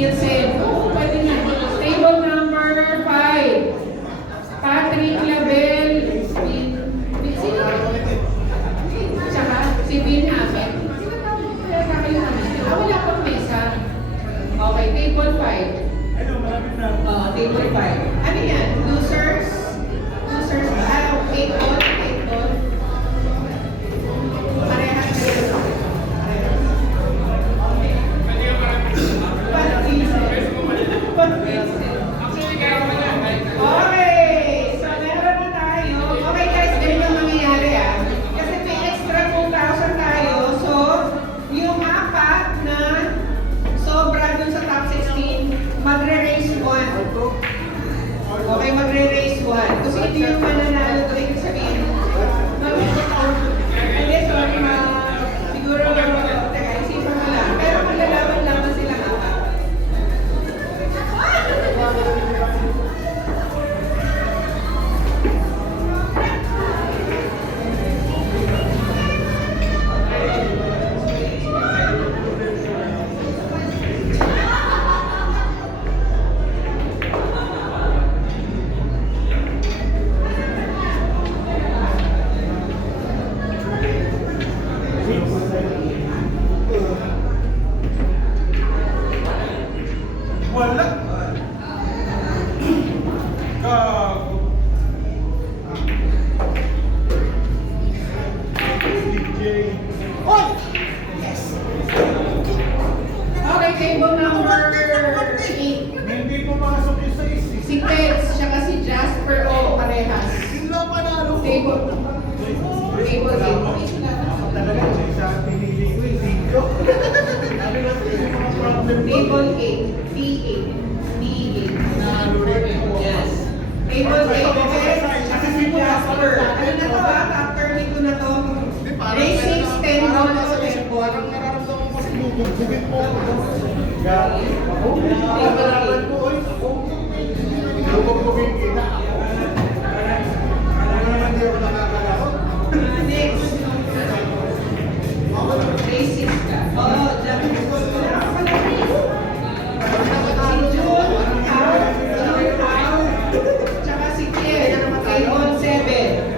Nielsen. Oo, pwede na. Table number 5. Patrick Label. Sino? Tsaka si Bin Hamid. Wala pang mesa. Okay, table 5. Table 5. Ano yan? Losers? Losers ba? 8 all? 8 all? Parehas kayo. Okay, so meron na tayo. Okay guys, ganyan yung mangyayari Kasi may extra 2,000 tayo. So, yung apat na sobra dun sa top 16, magre-raise 1. Okay, magre-raise 1. Kasi hindi yung mananalo doon, ibig sabihin. Hindi, sorry siguro, teka, isipan mo lang. Pero maglalaban-laban silang apat. Wala. Gago. Okay, table number 8. Hindi pumasok yung sa isi. Si Pets, siya si Jasper O, parehas. Sila panalo. Table 8. Talaga, sa pinili ko yung video. Sabi natin yung mga problem ko. Table 8. P8. P8. Yes. Table 8. Okay. Siya si Jasper. Ano na to After nito na to. Race 6, 10 Parang on nasa to isip ko, 10 parang nararamdaman ko kasi bubugin mo ako. Gago. Ako, nalaban ko, oy. Ako, bubugin kita. Ano naman di ako nakakalaro? Next. Race 6 ka. Oh, dyan. Si June, tsaka si Kiel, table 7.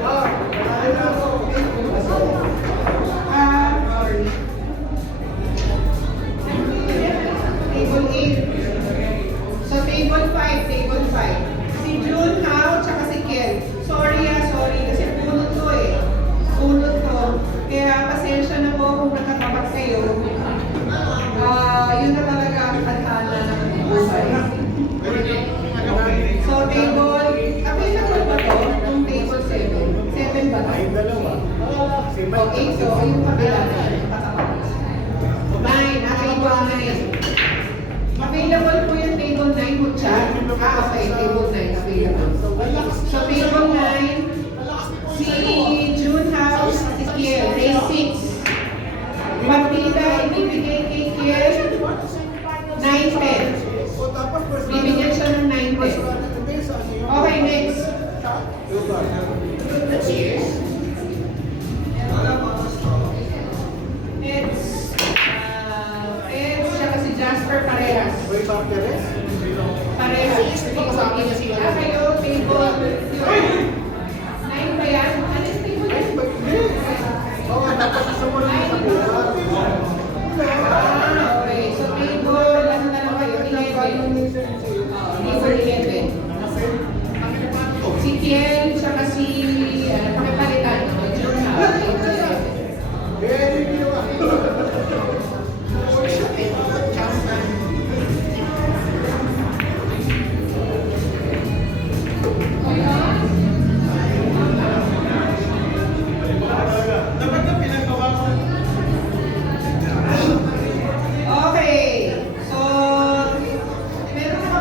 Table 8. So table 5, table 5. Si June, Hao, tsaka si Kiel. Sorry kasi punot to Punot to. Kaya pasensya na po kung nakatapat kayo. Yun na talaga ang tadhana ng buhay. So table, available ba to? Yung table 7? 7 ba to? Ay, dalawa. O 8 to, yung kabila na patapat. 9, table 9. Available po yung table 9 mo chat. Okay, table 9 available. So table 9, si June House, si Kiel, race 6. Partida, ibibigay kay Kiel, 9-10. Bibigyan siya ng 9-10. Okay, next. Eds, siya kasi Jasper parehas. May Barteres? Parehas. Kayo, table. 9 ba yan? Ano yung table yan? Oo, dapat sumunod sa buwan. Okay. So table, ano na lang kayo? 11. Table 11. Si Kiel, tsaka si, pakipalitan. June na. Table 11. Very good. Dapat na pinagawa ko. Okay. So, meron na ka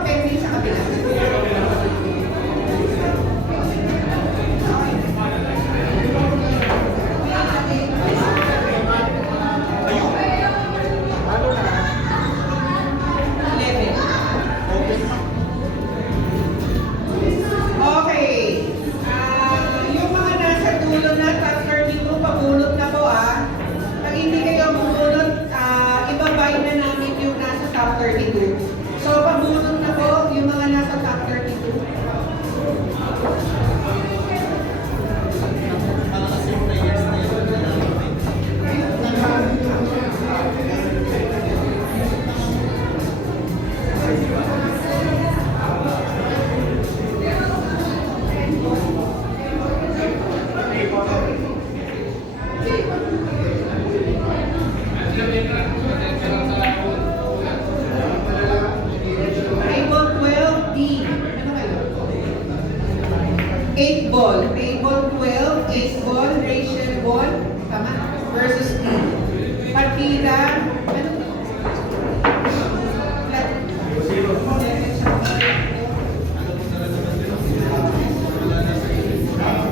8 ball. Table 12, 8 ball, Rachel Ball, tama? Versus D. Partida, ano?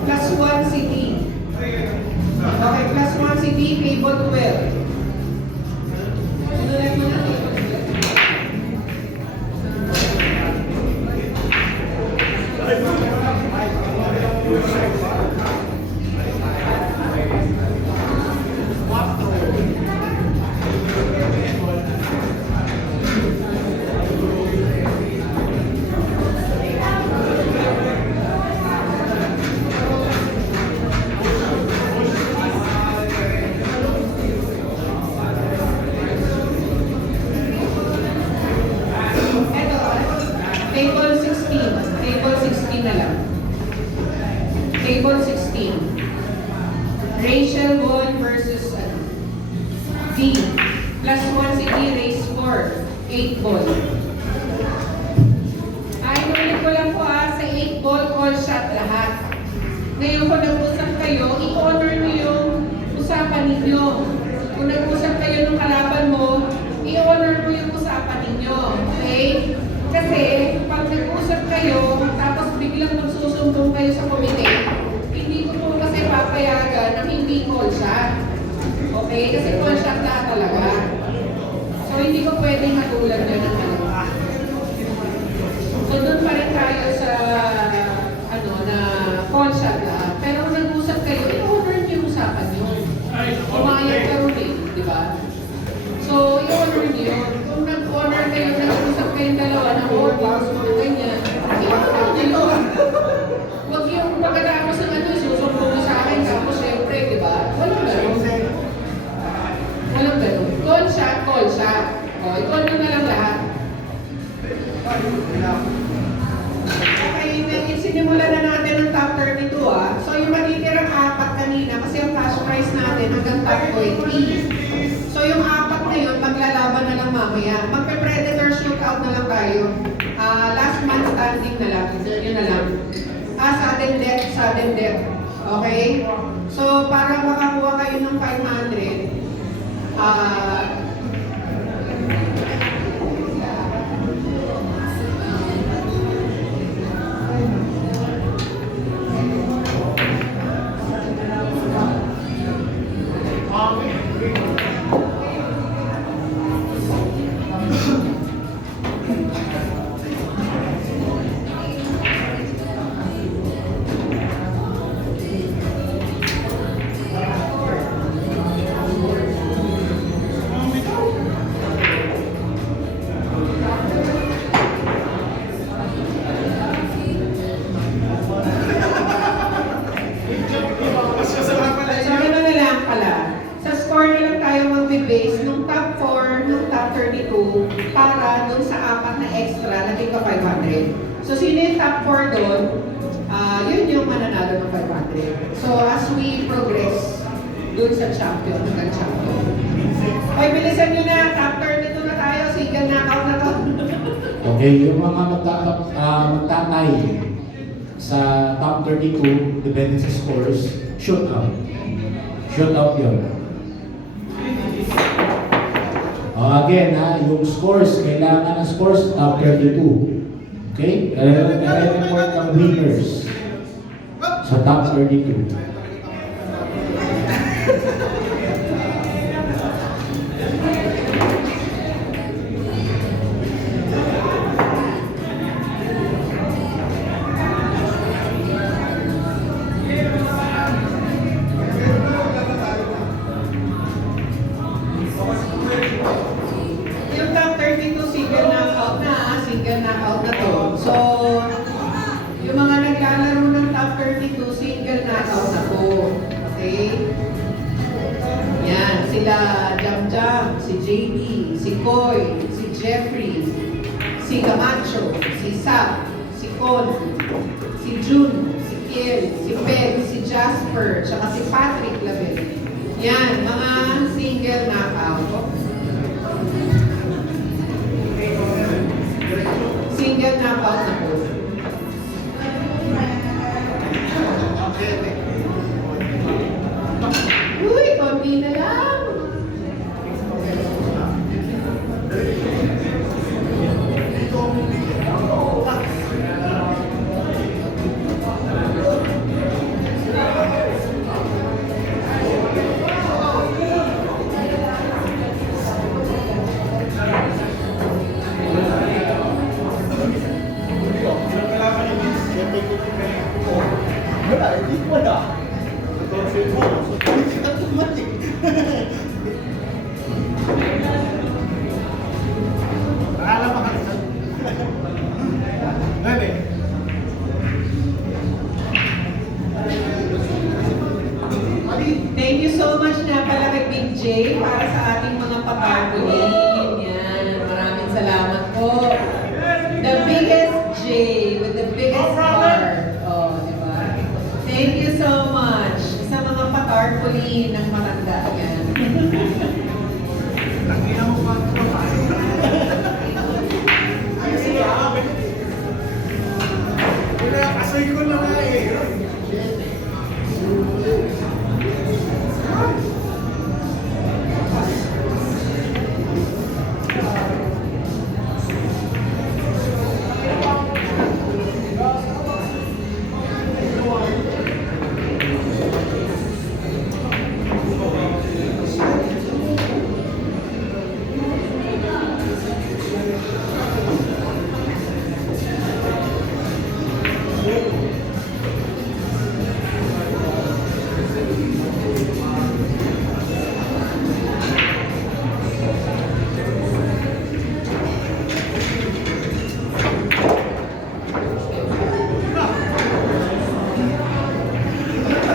Plus 1 si D. Okay, plus 1 si D, table 12. Sunulat mo na. Table 16. Table 16 na lang. Table 16. Rachel Won versus D. Plus 1 si D, race 4. 8 ball. Ay, ulit ko lang po sa 8 ball, all shot lahat. Ngayon kung nag-usap kayo, i-honor nyo yung usapan ninyo. Kung nag-usap kayo ng kalaban mo, i-honor mo yung usapan ninyo. Okay? Kasi, pag nag-usap kayo, tapos biglang magsusumbong kayo sa komite, hindi ko po kasi papayagan na hindi call shot. Okay? Kasi call shot lahat talaga. So, hindi ko pwedeng hatulad na ng dalawa. So, doon pa rin tayo sa, na call shot lahat. Pero kung nag-usap kayo, i-honor niyo yung usapan niyo. Umayag ka rin di ba? So, i-honor niyo. Kung nag-honor kayo, nag-usap kayong dalawa ng audience, ganyan, i-honor niyo. Huwag yung pagkatapos ng susumbong mo sa akin, tapos syempre, di ba? Walang ganun. Walang ganun. Call shot. O, i-call nyo na lang lahat. Okay, sinimulan na natin ang top 32 So, yung matitirang 4 kanina, kasi yung cash prize natin hanggang top 20. So, yung 4 na yun, maglalaban na lang mamaya. Magpe-predator shootout na lang tayo. Last man standing na lang. Yun na lang. Sudden death. Okay? So, para makakuha kayo ng 500, base nung top 4, nung top 32 para dun sa 4 na extra na tingka 500. So, sino yung top 4 doon? Yun yung mananalo ng 500. So, as we progress dun sa champion, hanggang champion. Okay, bilisan nyo na. Top 32 na tayo. Single knockout na to. Okay, yung mga magtatay sa top 32, depende sa scores, shootout. Shootout yun. Again, yung scores, kailangan ng scores top 32. Okay? Report ng winners sa top 32. Yung top 32 single knockout na to. So, yung mga naglalaro ng top 32 single knockout na to. Okay? Yan, sila Jam, si JD, si Koy, si Jeffrey, si Camacho, si Sap, si Con, si June, si Kiel, si Peg, si Jasper, tsaka si Patrick Label. Yan, mga single knockout. Single knockout na po. Uy, konti na lang. Wala, hindi ko wala. Automatic. Akala pa ka sa... Ngayon eh. Thank you so much na pala kay Big J para sa ating mga patarpulin. Yan, maraming salamat po. The biggest J with the biggest heart. Oh, di ba? Thank you so much sa mga patarpulin ng matanda. Yan. Ang ina mo pa. Kasoy ko na nga eh.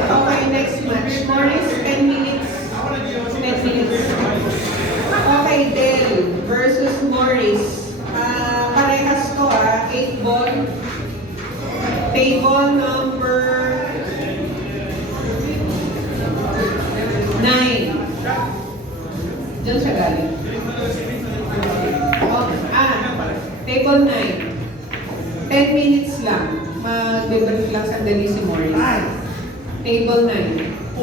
Okay, next match. Morris, 10 minutes. 10 minutes. Okay, Del versus Morris. Parehas to 8 ball. Table number 9. Diyan siya galing. Table 9. 10 minutes lang. Mag-break lang sandali si Morris. Table 9. 7.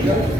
Thank you.